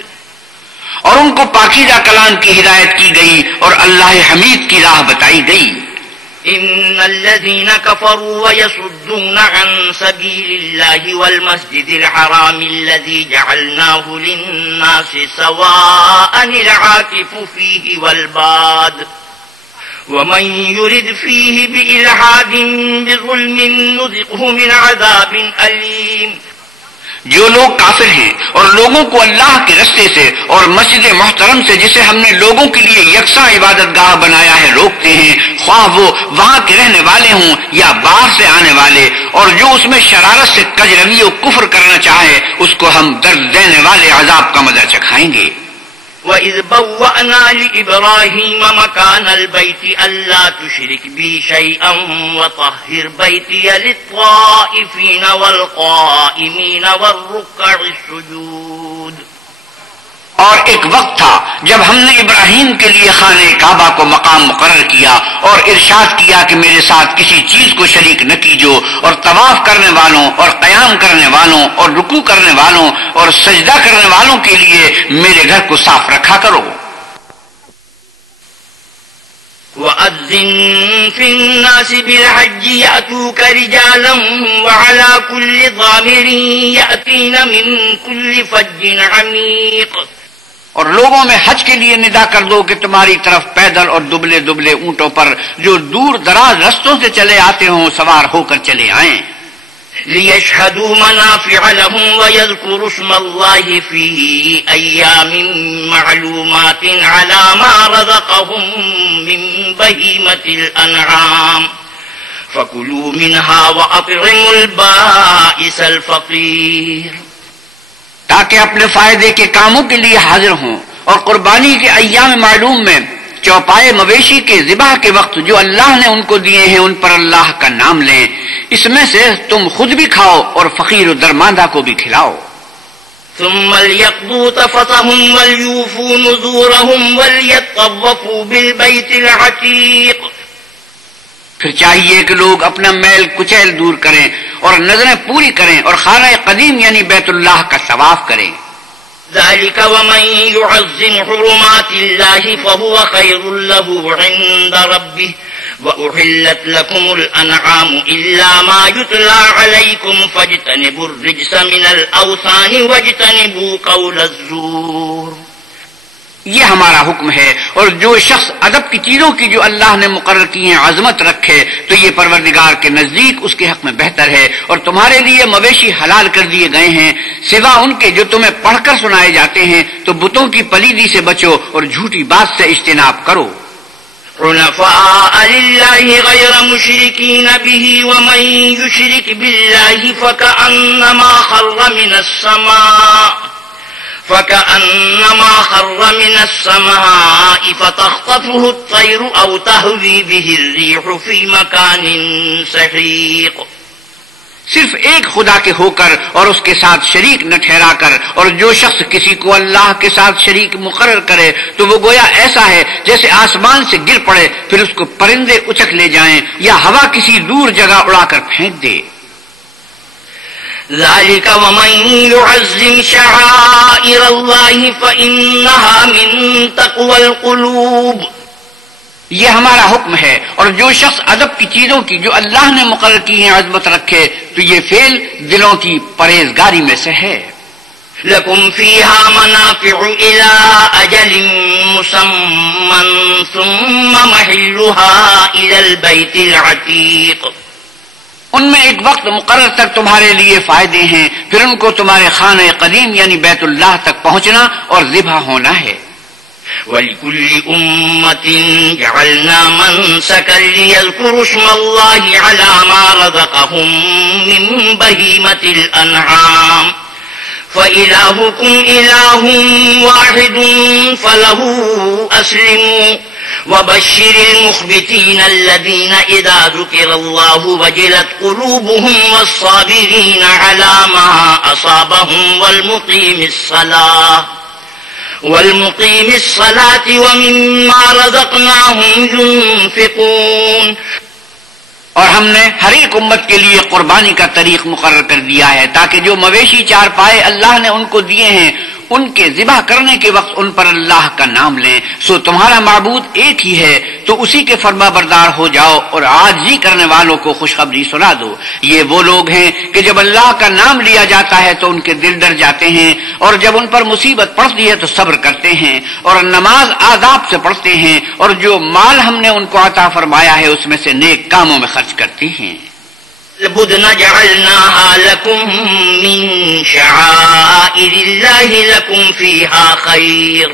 اور ان کو پاکیزہ کلام کی ہدایت کی گئی اور اللہ حمید کی راہ بتائی گئی. إن الذين كفروا ويصدون عن سبيل الله والمسجد الحرام الذي جعلناه للناس سواء العاكف فيه والباد ومن يرد فيه بإلحاد بظلم نذقه من عذاب أليم. جو لوگ کافر ہیں اور لوگوں کو اللہ کے رستے سے اور مسجد محترم سے جسے ہم نے لوگوں کے لیے یکساں عبادت گاہ بنایا ہے روکتے ہیں، خواہ وہ وہاں کے رہنے والے ہوں یا باہر سے آنے والے، اور جو اس میں شرارت سے کجروی و کفر کرنا چاہے اس کو ہم درد دینے والے عذاب کا مزہ چکھائیں گے. وَإِذْ بَوَّأْنَا لِإِبْرَاهِيمَ مَكَانَ الْبَيْتِ أَلَّا تُشْرِكْ بِي شَيْئًا وَطَهِّرْ بَيْتِيَ لِلطَّائِفِينَ وَالْقَائِمِينَ وَالرُّكَّعِ السُّجُودِ. اور ایک وقت تھا جب ہم نے ابراہیم کے لیے خانہ کعبہ کو مقام مقرر کیا اور ارشاد کیا کہ میرے ساتھ کسی چیز کو شریک نہ کیجو، اور طواف کرنے والوں اور قیام کرنے والوں اور رکوع کرنے والوں اور سجدہ کرنے والوں کے لیے میرے گھر کو صاف رکھا کرو. وَأَذِّن فِي النَّاسِ بِالْحَجِّ يَأْتُوكَ رِجَالًا وَعَلَى كُلِّ ضَامِرٍ يَأْتِينَ مِنْ كُلِّ فَجٍّ عَمِيقٍ. اور لوگوں میں حج کے لیے ندا کر دو کہ تمہاری طرف پیدل اور دبلے دبلے اونٹوں پر جو دور دراز رستوں سے چلے آتے ہوں سوار ہو کر چلے آئیں. لِيَشْهَدُوا مَنَافِعَ لَهُمْ وَيَذْكُرُوا اسْمَ اللَّهِ فِي أَيَّامٍ مَّعْلُومَاتٍ عَلَى مَا رَزَقَهُم مِّن بَهِيمَةِ الْأَنْعَامِ فَكُلُوا مِنْهَا وَأَطْعِمُوا الْبَائِسَ الْفَقِيرَ. تاکہ اپنے فائدے کے کاموں کے لیے حاضر ہوں اور قربانی کے ایام معلوم میں چوپائے مویشی کے ذبح کے وقت جو اللہ نے ان کو دیے ہیں ان پر اللہ کا نام لیں. اس میں سے تم خود بھی کھاؤ اور فقیر و درماندہ کو بھی کھلاؤ. ثم ليقضوا تفثهم وليوفوا نذورهم وليطوفوا بالبيت العتيق. پھر چاہیے کہ لوگ اپنا میل کچیل دور کریں اور نظریں پوری کریں اور خانہ قدیم یعنی بیت اللہ کا طواف کریں. ذلك ومن يعظم حرمات الله فهو خير له عند ربه وأحلت لكم الأنعام إلا ما يتلى عليكم فاجتنبوا الرجس من الأوثان واجتنبوا قول الزور. یہ ہمارا حکم ہے، اور جو شخص ادب کی چیزوں کی جو اللہ نے مقرر کی ہیں عظمت رکھے تو یہ پروردگار کے نزدیک اس کے حق میں بہتر ہے. اور تمہارے لیے مویشی حلال کر دیے گئے ہیں سوا ان کے جو تمہیں پڑھ کر سنائے جاتے ہیں، تو بتوں کی پلیدی سے بچو اور جھوٹی بات سے اجتناب کرو. حنفاء لله غير مشركين به ومن يشرك بالله فكأنما خر من السماء فتخطفه الطير أو تهوي به الريح في مكان سحيق. صرف ایک خدا کے ہو کر اور اس کے ساتھ شریک نہ ٹھہرا کر، اور جو شخص کسی کو اللہ کے ساتھ شریک مقرر کرے تو وہ گویا ایسا ہے جیسے آسمان سے گر پڑے پھر اس کو پرندے اچک لے جائیں یا ہوا کسی دور جگہ اڑا کر پھینک دے. ذلك ومن يعظم شعائر الله فإنها من تقوى القلوب. یہ ہمارا حکم ہے، اور جو شخص ادب کی چیزوں کی جو اللہ نے مقرر کی ہیں عظمت رکھے تو یہ فعل دلوں کی پرہیزگاری میں سے ہے. لكم فيها منافع إلى أجل مسمى ثم محلها إلى البيت العتيق. ان میں ایک وقت مقرر تک تمہارے لیے فائدے ہیں، پھر ان کو تمہارے خانہ قدیم یعنی بیت اللہ تک پہنچنا اور ذبح ہونا ہے. وَلِكُلِّ أُمَّةٍ جَعَلْنَا مَنسَكًا لِيَذْكُرُوا اسْمَ اللَّهِ عَلَى مَا رَزَقَهُم مِّن بَهِيمَةِ الْأَنْعَامِ فَإِلَٰهُكُمْ إِلَٰهٌ وَاحِدٌ فَلَهُ أَسْلِمُوا وَبَشِّرِ الْمُخْبِتِينَ الَّذِينَ إِذَا ذُكِرَ اللَّهُ وَجِلَتْ قُلُوبُهُمْ وَالصَّابِرِينَ عَلَىٰ مَا أَصَابَهُمْ وَالْمُقِيمِ الصَّلَاةِ وَمِمَّا رَزَقْنَاهُمْ يُنْفِقُونَ. اور ہم نے ہر ایک امت کے لیے قربانی کا طریق مقرر کر دیا ہے تاکہ جو مویشی چار پائے اللہ نے ان کو دیے ہیں ان کے ذبح کرنے کے وقت ان پر اللہ کا نام لیں. سو تمہارا معبود ایک ہی ہے تو اسی کے فرما بردار ہو جاؤ اور عاجزی کرنے والوں کو خوشخبری سنا دو. یہ وہ لوگ ہیں کہ جب اللہ کا نام لیا جاتا ہے تو ان کے دل ڈر جاتے ہیں اور جب ان پر مصیبت پڑتی ہے تو صبر کرتے ہیں اور نماز آداب سے پڑھتے ہیں اور جو مال ہم نے ان کو عطا فرمایا ہے اس میں سے نیک کاموں میں خرچ کرتے ہیں. البدن جعلناها لكم من شعائر الله لكم فيها خير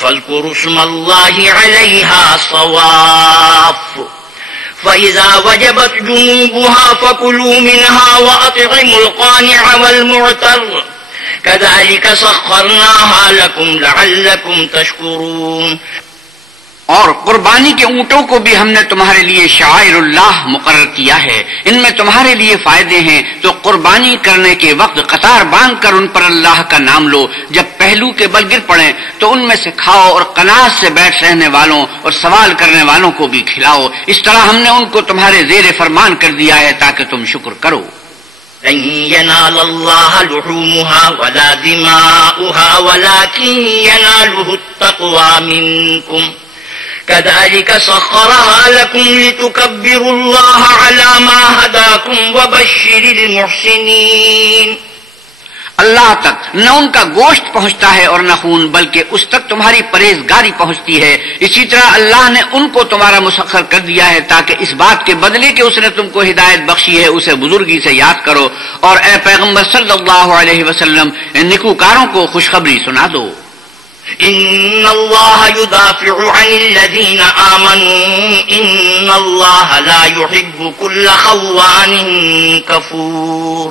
فاذكروا اسم الله عليها صواف فإذا وجبت جنوبها فكلوا منها وأطعموا القانع والمعتر كذلك سخرناها لكم لعلكم تشكرون. اور قربانی کے اونٹوں کو بھی ہم نے تمہارے لیے شعائر اللہ مقرر کیا ہے، ان میں تمہارے لیے فائدے ہیں. تو قربانی کرنے کے وقت قطار باندھ کر ان پر اللہ کا نام لو. جب پہلو کے بل گر پڑیں تو ان میں سے کھاؤ اور قناعت سے بیٹھ رہنے والوں اور سوال کرنے والوں کو بھی کھلاؤ. اس طرح ہم نے ان کو تمہارے زیر فرمان کر دیا ہے تاکہ تم شکر کرو. لن ينال الله لحومها ولا دماؤها ولكن يناله التقوى منكم كذلك سخرها لكم لتكبروا الله على ما هداكم وبشر المحسنين. اللہ تک نہ ان کا گوشت پہنچتا ہے اور نہ خون، بلکہ اس تک تمہاری پرہیزگاری پہنچتی ہے. اسی طرح اللہ نے ان کو تمہارا مسخر کر دیا ہے تاکہ اس بات کے بدلے کہ اس نے تم کو ہدایت بخشی ہے اسے بزرگی سے یاد کرو. اور اے پیغمبر صلی اللہ علیہ وسلم نیکوکاروں کو خوشخبری سنا دو. ان اللہ يدافع عن الذین آمنوا ان اللہ لا يحب كل خوان کفور.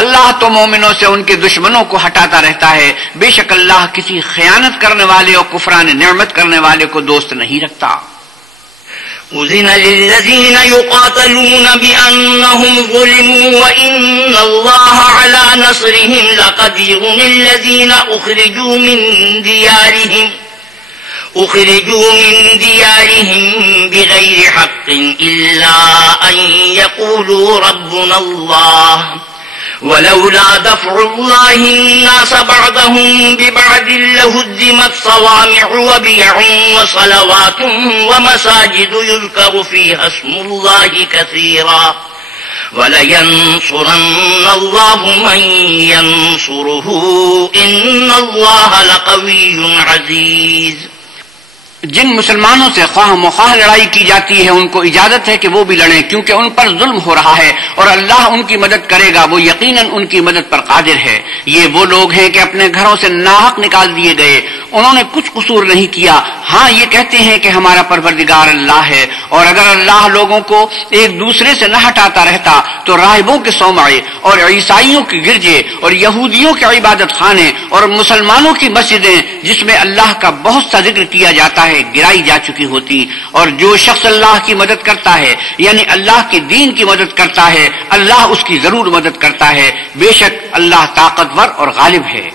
اللہ تو مومنوں سے ان کے دشمنوں کو ہٹاتا رہتا ہے، بے شک اللہ کسی خیانت کرنے والے اور کفران نعمت کرنے والے کو دوست نہیں رکھتا. أذن للذين يقاتلون بأنهم ظلموا وإن الله على نصرهم لقدير. الذين أخرجوا من ديارهم بغير حق إلا أن يقولوا ربنا الله ولولا دفع الله الناس بعضهم ببعض لهدمت صوامع وبيع وصلوات ومساجد يذكر فيها اسم الله كثيرا ولينصرن الله من ينصره إن الله لقوي عزيز. جن مسلمانوں سے خواہ مخواہ لڑائی کی جاتی ہے ان کو اجازت ہے کہ وہ بھی لڑیں کیونکہ ان پر ظلم ہو رہا ہے اور اللہ ان کی مدد کرے گا، وہ یقیناً ان کی مدد پر قادر ہے. یہ وہ لوگ ہیں کہ اپنے گھروں سے ناحق نکال دیے گئے، انہوں نے کچھ قصور نہیں کیا. ہاں یہ کہتے ہیں کہ ہمارا پروردگار اللہ ہے، اور اگر اللہ لوگوں کو ایک دوسرے سے نہ ہٹاتا رہتا تو راہبوں کے صومعے اور عیسائیوں کے گرجے اور یہودیوں کے عبادت خانے اور مسلمانوں کی مسجدیں جس میں اللہ کا بہت سا ذکر کیا جاتا ہے گرائی جا چکی ہوتی. اور جو شخص اللہ کی مدد کرتا ہے یعنی اللہ کے دین کی مدد کرتا ہے اللہ اس کی ضرور مدد کرتا ہے، بے شک اللہ طاقتور اور غالب ہے.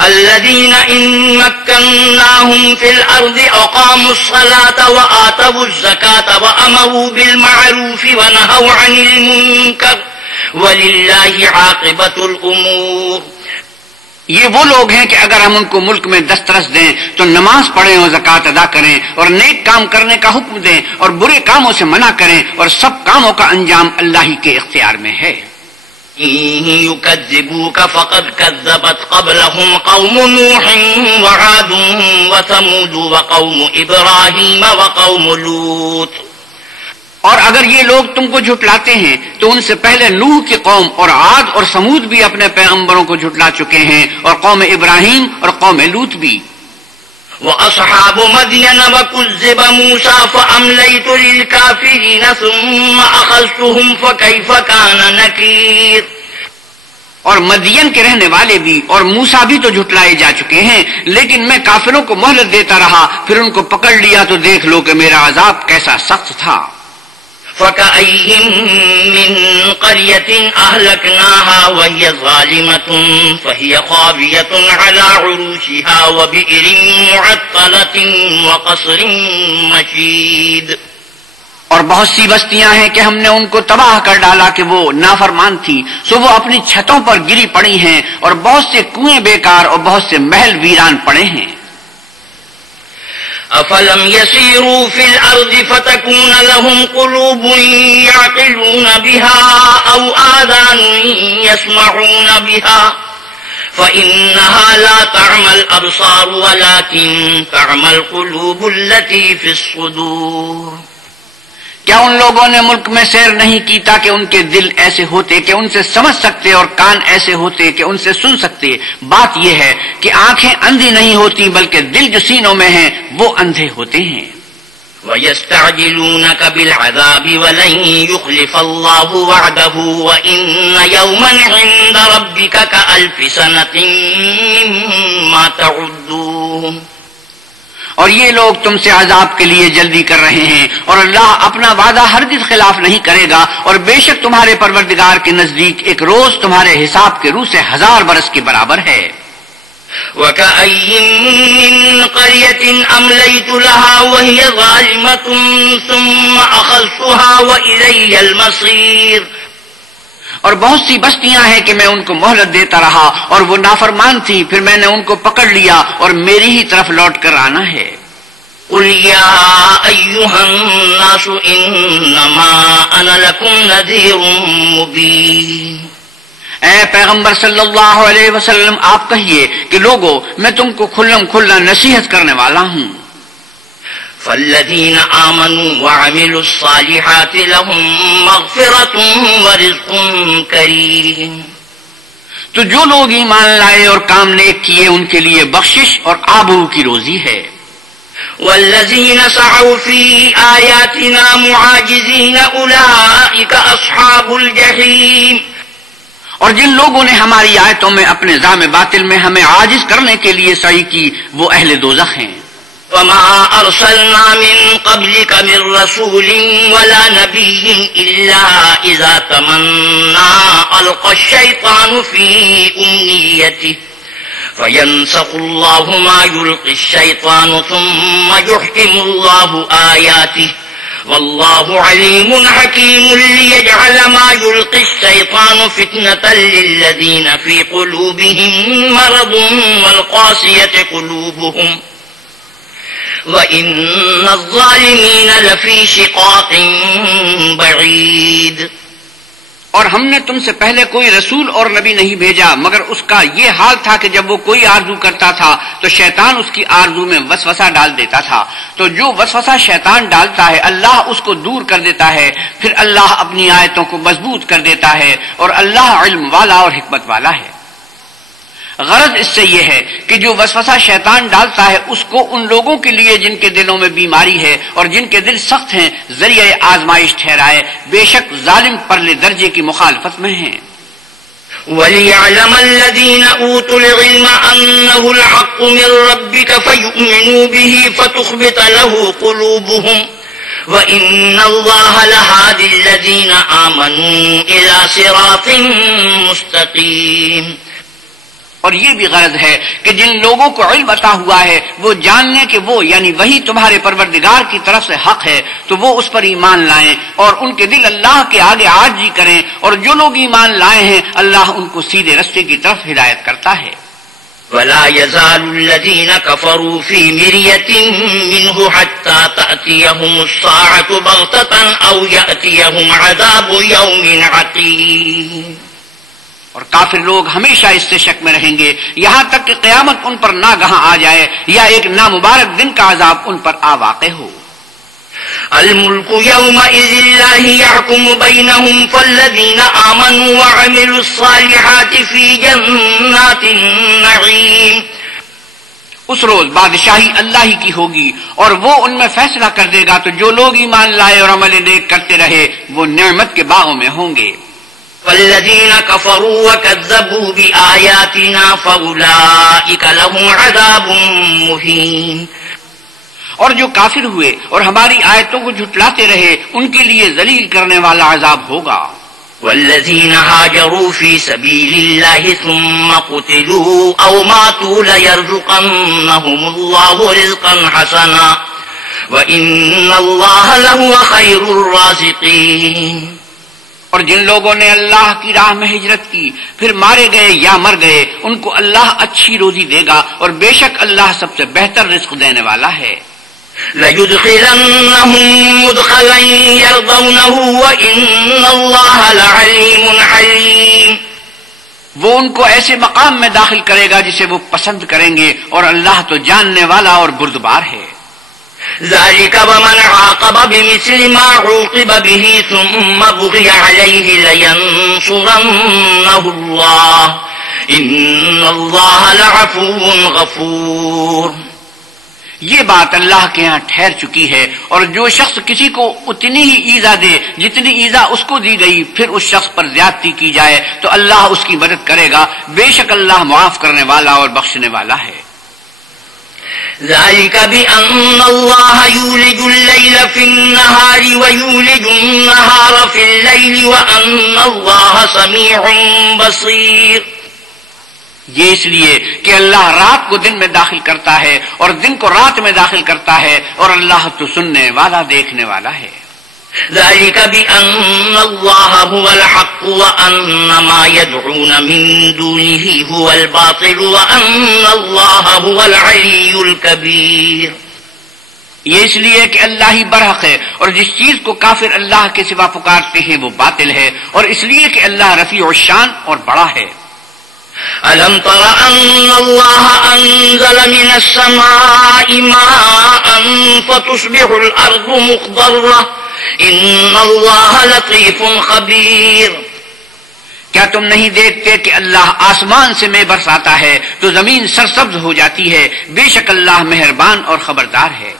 الذين إن مكناهم في الأرض أقاموا الصلاة وآتوا الزكاة وأمروا بالمعروف ونهوا عن المنكر ولله عاقبة الأمور. یہ وہ لوگ ہیں کہ اگر ہم ان کو ملک میں دسترس دیں تو نماز پڑھیں اور زکوٰۃ ادا کریں اور نیک کام کرنے کا حکم دیں اور برے کاموں سے منع کریں اور سب کاموں کا انجام اللہ ہی کے اختیار میں ہے. يكذبوك فقد كذبت قبلهم قوم نوح وعاد وثمود وقوم إبراهيم وقوم لوط. اور اگر یہ لوگ تم کو جھٹلاتے ہیں تو ان سے پہلے نوح کی قوم اور عاد اور سمود بھی اپنے پیغمبروں کو جھٹلا چکے ہیں، اور قوم ابراہیم اور قوم لوط بھی. وَأَصْحَابُ مَدْيَنَ وَكُذِّبَ مُوسَى فَأَمْلَيْتُ لِلْكَافِرِينَ ثُمَّ أَخَذْتُهُمْ فَكَيْفَ كَانَ نَكِيرِ. اور مدین کے رہنے والے بھی اور موسیٰ بھی تو جھٹلائے جا چکے ہیں، لیکن میں کافروں کو مہلت دیتا رہا، پھر ان کو پکڑ لیا تو دیکھ لو کہ میرا عذاب کیسا سخت تھا. فَكَأَيِّن مِّن قَرْيَةٍ أَهْلَكْنَاهَا وَهِيَ ظَالِمَةٌ فَهِيَ خَاوِيَةٌ عَلَى عُرُوشِهَا وَبِئْرٍ مُّعَطَّلَةٍ وَقَصْرٍ مَّشِيدٍ. اور بہت سی بستیاں ہیں کہ ہم نے ان کو تباہ کر ڈالا کہ وہ نافرمان تھی، سو وہ اپنی چھتوں پر گری پڑی ہیں، اور بہت سے کنویں بیکار اور بہت سے محل ویران پڑے ہیں. أَفَلَمْ يَسِيرُوا فِي الْأَرْضِ فَتَكُونَ لَهُمْ قُلُوبٌ يَعْقِلُونَ بِهَا أَوْ آذَانٌ يَسْمَعُونَ بِهَا فَإِنَّهَا لَا تَعْمَى الْأَبْصَارُ وَلَكِن تَعْمَى الْقُلُوبُ الَّتِي فِي الصُّدُورِ. کیا ان لوگوں نے ملک میں سیر نہیں کی تاکہ ان کے دل ایسے ہوتے کہ ان سے سمجھ سکتے اور کان ایسے ہوتے کہ ان سے سن سکتے؟ بات یہ ہے کہ آنکھیں اندھی نہیں ہوتی بلکہ دل جو سینوں میں ہیں وہ اندھے ہوتے ہیں. وَيَسْتَعْجِلُونَكَ بِالْعَذَابِ وَلَن يُخْلِفَ اللَّهُ وَعْدَهُ وَإِنَّ يَوْمًا عِندَ رَبِّكَ كَأَلْفِ سَنَةٍ مِّمَّا تَعُدُّونَ. اور یہ لوگ تم سے عذاب کے لیے جلدی کر رہے ہیں، اور اللہ اپنا وعدہ ہرگز خلاف نہیں کرے گا، اور بے شک تمہارے پروردگار کے نزدیک ایک روز تمہارے حساب کے روح سے 1000 برس کے برابر ہے. وَكَأَيِّن مِّن قَرْيَةٍ أَمْلَيْتُ لَهَا وَهِيَ ظَالِمَةٌ ثُمَّ أَخَذْتُهَا وَإِلَيَّ الْمَصِيرُ. اور بہت سی بستیاں ہیں کہ میں ان کو مہلت دیتا رہا اور وہ نافرمان تھی، پھر میں نے ان کو پکڑ لیا اور میری ہی طرف لوٹ کر آنا ہے. قُلْ يَا أَيُّهَا النَّاسُ إِنَّمَا أَنَا لَكُمْ نَذِيرٌ مُّبِينٌ. اے پیغمبر صلی اللہ علیہ وسلم آپ کہیے کہ لوگو میں تم کو کھلم کھلا نصیحت کرنے والا ہوں. فَالَّذِينَ آمَنُوا وَعَمِلُوا الصَّالِحَاتِ لَهُم مَّغْفِرَةٌ وَرِزْقٌ كَرِيمٌ. تو جو لوگ ایمان لائے اور کام نیک کیے ان کے لیے بخشش اور آبرو کی روزی ہے. وَالَّذِينَ سَعَوْا فِي آيَاتِنَا مُعَاجِزِينَ أُولَٰئِكَ أَصْحَابُ الْجَحِيمِ. اور جن لوگوں نے ہماری آیتوں میں اپنے زعم باطل میں ہمیں عاجز کرنے کے لیے سعی کی وہ اہل دوزخ ہیں. وَمَا أَرْسَلْنَا مِن قَبْلِكَ مِن رَّسُولٍ وَلَا نَبِيٍّ إِلَّا إِذَا تَمَنَّىٰ أَلْقَى الشَّيْطَانُ فِي أُمْنِيَّتِهِ فَيَنسَخُ اللَّهُ مَا يُلْقِي الشَّيْطَانُ ثُمَّ يُحْكِمُ اللَّهُ آيَاتِهِ وَاللَّهُ عَلِيمٌ حَكِيمٌ لِيَجْعَلَ مَا يُلْقِي الشَّيْطَانُ فِتْنَةً لِّلَّذِينَ فِي قُلُوبِهِم مَّرَضٌ وَالْقَاسِيَةِ قُلُوبُهُمْ وَإِنَّ الظَّالِمِينَ لَفِي شِقَاقٍ بَعِيدٍ. اور ہم نے تم سے پہلے کوئی رسول اور نبی نہیں بھیجا مگر اس کا یہ حال تھا کہ جب وہ کوئی آرزو کرتا تھا تو شیطان اس کی آرزو میں وسوسہ ڈال دیتا تھا، تو جو وسوسہ شیطان ڈالتا ہے اللہ اس کو دور کر دیتا ہے، پھر اللہ اپنی آیتوں کو مضبوط کر دیتا ہے، اور اللہ علم والا اور حکمت والا ہے. غرض اس سے یہ ہے کہ جو وسوسہ شیطان ڈالتا ہے اس کو ان لوگوں کے لیے جن کے دلوں میں بیماری ہے اور جن کے دل سخت ہیں ذریعہ آزمائش ٹھہرائے، بے شک ظالم پرلے درجے کی مخالفت میں ہیں. وَلِيَعْلَمَ الَّذِينَ أُوتُوا الْعِلْمَ أَنَّهُ الْحَقُّ مِن رَّبِّكَ فَيُؤْمِنُوا بِهِ فَتُخْبِتَ لَهُ قُلُوبُهُمْ وَإِنَّ اللَّهَ لَهَادِ الَّذِينَ آمَنُوا إِلَىٰ صِرَاطٍ مُّسْتَقِيمٍ. اور یہ بھی غرض ہے کہ جن لوگوں کو علم عطا ہوا ہے وہ جاننے کہ وہ یعنی وہی تمہارے پروردگار کی طرف سے حق ہے، تو وہ اس پر ایمان لائیں اور ان کے دل اللہ کے آگے عاجزی کریں، اور جو لوگ ایمان لائے ہیں اللہ ان کو سیدھے رستے کی طرف ہدایت کرتا ہے. وَلَا يَزَالُ الَّذِينَ كَفَرُوا فِي مِرْيَةٍ مِّنْهُ حَتَّىٰ تَأْتِيَهُمُ السَّاعَةُ بَغْتَةً أَوْ يَأْتِيَهُمْ عَذَابُ يَوْمٍ عَقِيمٍ. اور کافر لوگ ہمیشہ اس سے شک میں رہیں گے یہاں تک کہ قیامت ان پر ناگہاں آ جائے یا ایک نامبارک دن کا عذاب ان پر آ واقع ہو۔ الملك يومئذ لله يحكم بينهم فالذين آمنوا وعملوا الصالحات في جنات النعيم۔ اس روز بادشاہی اللہ ہی کی ہوگی اور وہ ان میں فیصلہ کر دے گا، تو جو لوگ ایمان لائے اور عمل نیک کرتے رہے وہ نعمت کے باغوں میں ہوں گے۔ والذين كفروا وكذبوا بآياتنا فأولئك لهم عذاب مهين۔ اور جو کافر ہوئے اور ہماری آیتوں کو جھٹلاتے رہے ان کے لیے ذلیل کرنے والا عذاب ہوگا۔ والذين هاجروا في سبيل الله ثم قتلوا أو ماتوا ليرزقنهم الله رزقا حسنا وإن الله لهو خير الرازقين۔ اور جن لوگوں نے اللہ کی راہ میں ہجرت کی پھر مارے گئے یا مر گئے ان کو اللہ اچھی روزی دے گا اور بے شک اللہ سب سے بہتر رزق دینے والا ہے۔ لَيُدْخِلَنَّهُمْ مُدْخَلًا يَرْضَوْنَهُ وَإِنَّ اللَّهَ لَعَلِيمٌ حَلِيمٌ۔ وہ ان کو ایسے مقام میں داخل کرے گا جسے وہ پسند کریں گے اور اللہ تو جاننے والا اور بردبار ہے۔ ذَلِكَ وَمَنْ عَاقَبَ بِمِثْلِ مَا عُوقِبَ بِهِ ثُمَّ بُغِيَ عَلَيْهِ لَيَنصُرَنَّهُ اللَّهُ إِنَّ اللَّهَ لَعَفُوٌّ غَفُورٌ۔ یہ بات اللہ کے ہاں ٹھہر چکی ہے، اور جو شخص کسی کو اتنی ہی ایذا دے جتنی ایذا اس کو دی گئی پھر اس شخص پر زیادتی کی جائے تو اللہ اس کی مدد کرے گا، بے شک اللہ معاف کرنے والا اور بخشنے والا ہے۔ ذلك بأن الله يولج الليل في النهار ويولج النهار في الليل وأن الله سميع بصير۔ یہ اس لیے کہ اللہ رات کو دن میں داخل کرتا ہے اور دن کو رات میں داخل کرتا ہے، اور اللہ تو سننے والا دیکھنے والا ہے۔ ذلك بأن الله هو الحق وأن ما يدعون من دونه هو الباطل وأن الله هو العلي الكبير۔ یہ اس لیے کہ اللہ ہی برحق ہے اور جس چیز کو کافر اللہ کے سوا پکارتے ہیں وہ باطل ہے، اور اس لیے کہ اللہ رفیع الشان اور بڑا ہے۔ ألم تر أن الله أنزل من السماء ماء فتصبح الأرض مخضرة إن الله لطيف خبير۔ کیا تم نہیں دیکھتے کہ اللہ آسمان سے مے برساتا ہے تو زمین سرسبز ہو جاتی ہے، بے شک اللہ مہربان اور خبردار ہے۔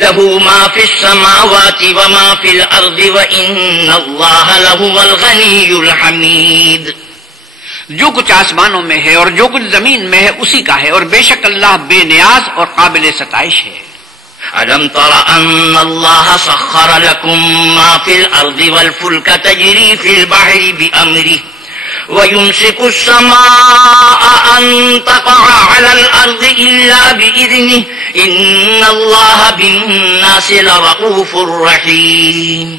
له ما في السماوات وما في الأرض وإن الله لهو الغني الحميد۔ جو کچھ آسمانوں میں ہے اور جو کچھ زمین میں ہے اسی کا ہے، اور بے شک اللہ بے نیاز اور قابل ستائش ہے۔ ألم تر أن الله سخر لكم ما في الأرض والفلك تجري في البحر بأمره ويمسك السماء أن تقع على الأرض إلا بإذنه إن الله بالناس لرؤوف رحيم۔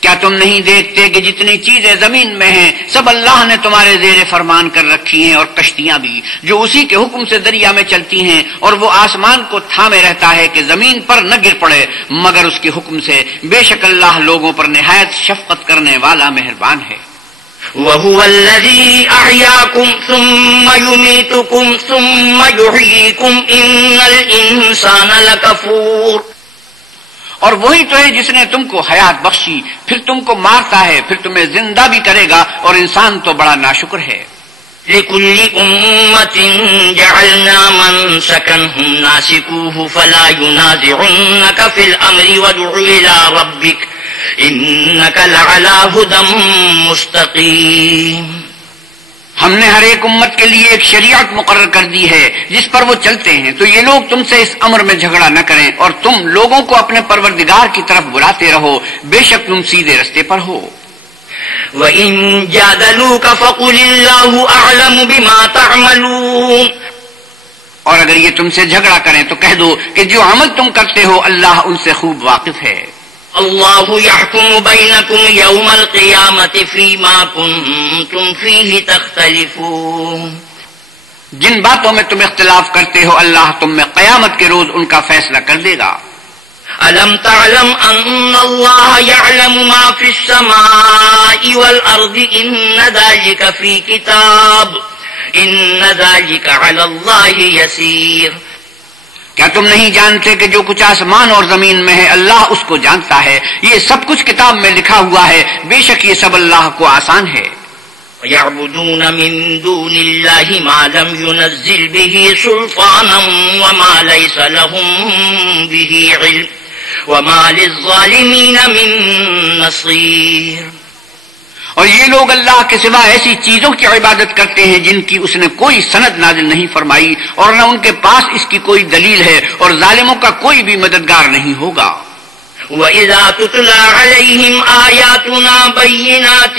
کیا تم نہیں دیکھتے کہ جتنی چیزیں زمین میں ہیں سب اللہ نے تمہارے زیر فرمان کر رکھی ہیں، اور کشتیاں بھی جو اسی کے حکم سے دریا میں چلتی ہیں، اور وہ آسمان کو تھامے رہتا ہے کہ زمین پر نہ گر پڑے مگر اس کے حکم سے، بے شک اللہ لوگوں پر نہایت شفقت کرنے والا مہربان ہے۔ وَهُوَ الَّذِي أَحْيَاكُمْ ثُمَّ يُمِيتُكُمْ ثُمَّ يُحْيِيكُمْ إِنَّ الْإِنسَانَ لَكَفُورٌ۔ اور وہی تو ہے جس نے تم کو حیات بخشی پھر تم کو مارتا ہے پھر تمہیں زندہ بھی کرے گا، اور انسان تو بڑا ناشکر ہے۔ لِكُلِّ أُمَّةٍ جَعَلْنَا مَنسَكًا هُمْ نَاسِكُوهُ فَلَا يُنَازِعُنَّكَ فِي الْأَمْرِ وَادْعُ إِلَى رَبِّكَ إِنَّكَ لَعَلَى هُدًى مُسْتَقِيمٍ۔ ہم نے ہر ایک امت کے لیے ایک شریعت مقرر کر دی ہے جس پر وہ چلتے ہیں، تو یہ لوگ تم سے اس امر میں جھگڑا نہ کریں، اور تم لوگوں کو اپنے پروردگار کی طرف بلاتے رہو، بے شک تم سیدھے رستے پر ہو۔ وَإِن جَادَلُوكَ فَقُلِ اللَّهُ أَعْلَمُ بِمَا تَعْمَلُونَ۔ اور اگر یہ تم سے جھگڑا کریں تو کہہ دو کہ جو عمل تم کرتے ہو اللہ ان سے خوب واقف ہے۔ اللہ يحكم بينكم يوم القيامة فيما كنتم فيه تختلفون۔ جن باتوں میں تم اختلاف کرتے ہو اللہ تم میں قیامت کے روز ان کا فیصلہ کر دے گا۔ ألم تعلم أن الله يعلم ما في السماء والأرض إن ذلك في كتاب إن ذلك على الله يسير. کیا تم نہیں جانتے کہ جو کچھ آسمان اور زمین میں ہے اللہ اس کو جانتا ہے؟ یہ سب کچھ کتاب میں لکھا ہوا ہے، بے شک یہ سب اللہ کو آسان ہے. وَيَعْبُدُونَ مِن دُونِ اللَّهِ مَا لَمْ يُنَزِّلْ بِهِ سُلْطَانًا وَمَا لَيْسَ لَهُم بِهِ عِلْمٌ وَمَا لِلظَّالِمِينَ مِن نَصِيرٍ. اور یہ لوگ اللہ کے سوا ایسی چیزوں کی عبادت کرتے ہیں جن کی اس نے کوئی سند نازل نہیں فرمائی، اور نہ ان کے پاس اس کی کوئی دلیل ہے، اور ظالموں کا کوئی بھی مددگار نہیں ہوگا. وَإِذَا تُتْلَى عَلَيْهِمْ آيَاتُنَا بَيِّنَاتٍ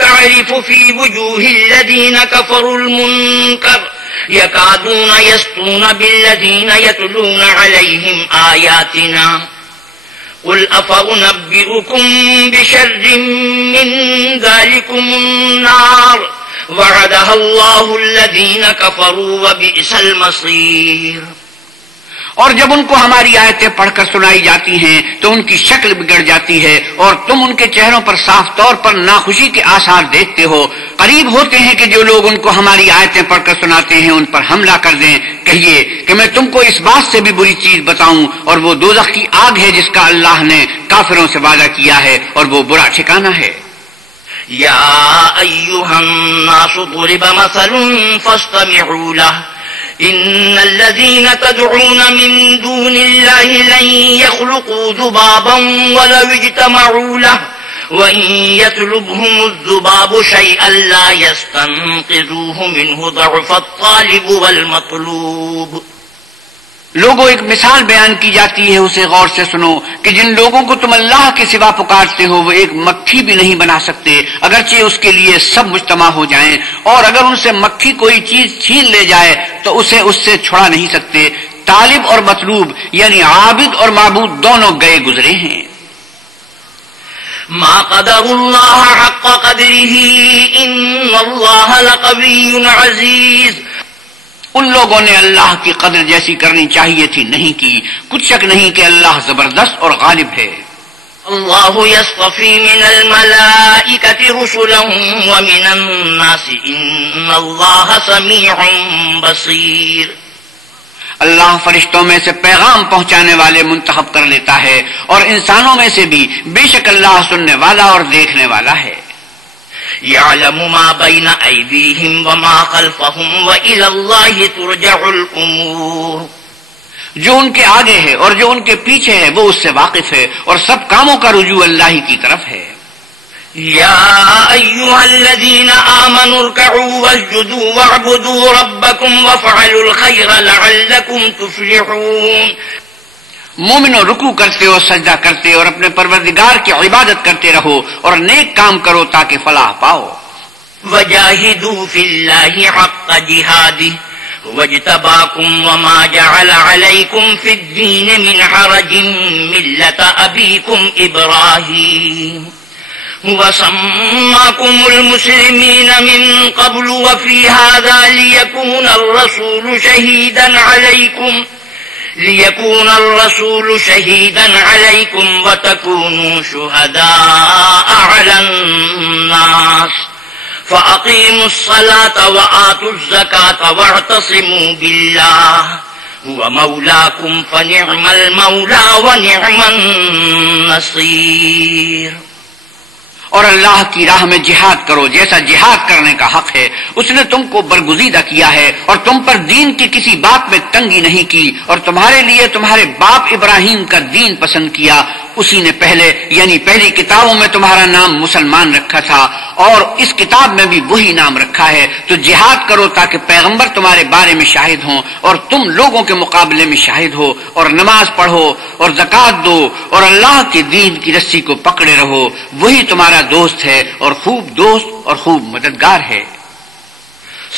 تَعْرِفُ فِي وُجُوهِ الَّذِينَ كَفَرُوا الْمُنكَرَ يَكَادُونَ يَسْطُونَ بِالَّذِينَ يَتْلُونَ عَلَيْهِمْ آيَاتِنَا قُلْ أَفَأُنَبِّئُكُم بِشَرٍّ مِّن ذَلِكُمُ النَّارُ وَعَدَهَا اللَّهُ الَّذِينَ كَفَرُوا وَبِئْسَ الْمَصِيرُ. اور جب ان کو ہماری آیتیں پڑھ کر سنائی جاتی ہیں تو ان کی شکل بگڑ جاتی ہے اور تم ان کے چہروں پر صاف طور پر ناخوشی کے آثار دیکھتے ہو. قریب ہوتے ہیں کہ جو لوگ ان کو ہماری آیتیں پڑھ کر سناتے ہیں ان پر حملہ کر دیں. کہیے کہ میں تم کو اس بات سے بھی بری چیز بتاؤں، اور وہ دوزخ کی آگ ہے جس کا اللہ نے کافروں سے وعدہ کیا ہے، اور وہ برا ٹھکانہ ہے. یا ایھا الناس ضرب مثل فاستمعوا له إن الذين تدعون من دون الله لن يخلقوا ذبابا ولو اجتمعوا له وإن يطلبهم الذباب شيئا لا يستنقذوه منه ضعف الطالب والمطلوب. لوگوں ایک مثال بیان کی جاتی ہے، اسے غور سے سنو کہ جن لوگوں کو تم اللہ کے سوا پکارتے ہو وہ ایک مکھی بھی نہیں بنا سکتے اگرچہ اس کے لیے سب مجتمع ہو جائیں، اور اگر ان سے مکھی کوئی چیز چھین لے جائے تو اسے اس سے چھڑا نہیں سکتے. طالب اور مطلوب یعنی عابد اور معبود دونوں گئے گزرے ہیں. ما قدر الله حق قدره إن الله لقوي عزيز. ان لوگوں نے اللہ کی قدر جیسی کرنی چاہیے تھی نہیں کی. کچھ شک نہیں کہ اللہ زبردست اور غالب ہے. اللہ یصطفی من الملائکة رسلا ومن الناس ان اللہ سمیع بصیر. اللہ فرشتوں میں سے پیغام پہنچانے والے منتخب کر لیتا ہے، اور انسانوں میں سے بھی بے شک اللہ سننے والا اور دیکھنے والا ہے. يعلم ما بين أيديهم وما خلفهم وإلى الله ترجع الأمور. جو ان کے آگے ہے اور جو ان کے پیچھے ہے وہ اس سے واقف ہے، اور سب کاموں کا رجوع اللہ ہی کی طرف ہے. يا أيها الذين آمنوا اركعوا واسجدوا واعبدوا ربكم وافعلوا الخير لعلكم تفلحون. مومنوں رکوع کرتے اور سجدہ کرتے اور اپنے پروردگار کی عبادت کرتے رہو اور نیک کام کرو تاکہ فلاح پاؤ. وجاہدوا فی اللہ حق جہادہ واجتباکم وما جعل علیکم فی الدین من حرج ملت ابیکم ابراہیم وسماکم المسلمین من قبل وفی هذا لیکون الرسول شہیدا علیکم وتکونوا شہداء علی الناس فأقیموا الصلاة وآتوا الزکاة واعتصموا باللہ هو مولاکم فنعم المولا ونعم النصیر. اور اللہ کی راہ میں جہاد کرو جیسا جہاد کرنے کا حق ہے. اس نے تم کو برگزیدہ کیا ہے اور تم پر دین کی کسی بات میں تنگی نہیں کی، اور تمہارے لیے تمہارے باپ ابراہیم کا دین پسند کیا. اسی نے پہلے یعنی پہلی کتابوں میں تمہارا نام مسلمان رکھا تھا، اور اس کتاب میں بھی وہی نام رکھا ہے. تو جہاد کرو تاکہ پیغمبر تمہارے بارے میں شاہد ہوں اور تم لوگوں کے مقابلے میں شاہد ہو، اور نماز پڑھو اور زکوٰۃ دو اور اللہ کے دین کی رسی کو پکڑے رہو. وہی تمہارا دوست ہے اور خوب دوست اور خوب مددگار ہے.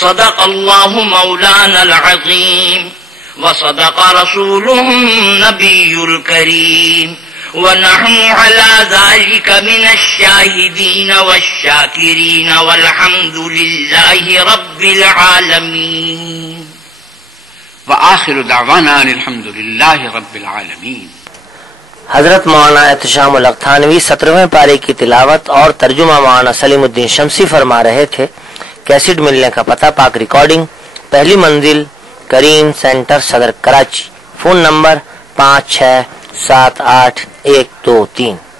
صدق اللہ مولانا العظیم وصدق رسوله النبی الکریم ونحن على ذلك من الشاهدين والشاكرين والحمد لله رب العالمين. وآخر دعوانا الحمد لله رب العالمين. حضرت مولانا احتشام القتھانوی 17ویں پارے کی تلاوت اور ترجمہ مولانا سلیم الدین شمسی فرما رہے تھے۔ کیسٹ ملنے کا پتہ پاک ریکارڈنگ، پہلی منزل، کریم سینٹر، صدر کراچی۔ Phone number 5678 123۔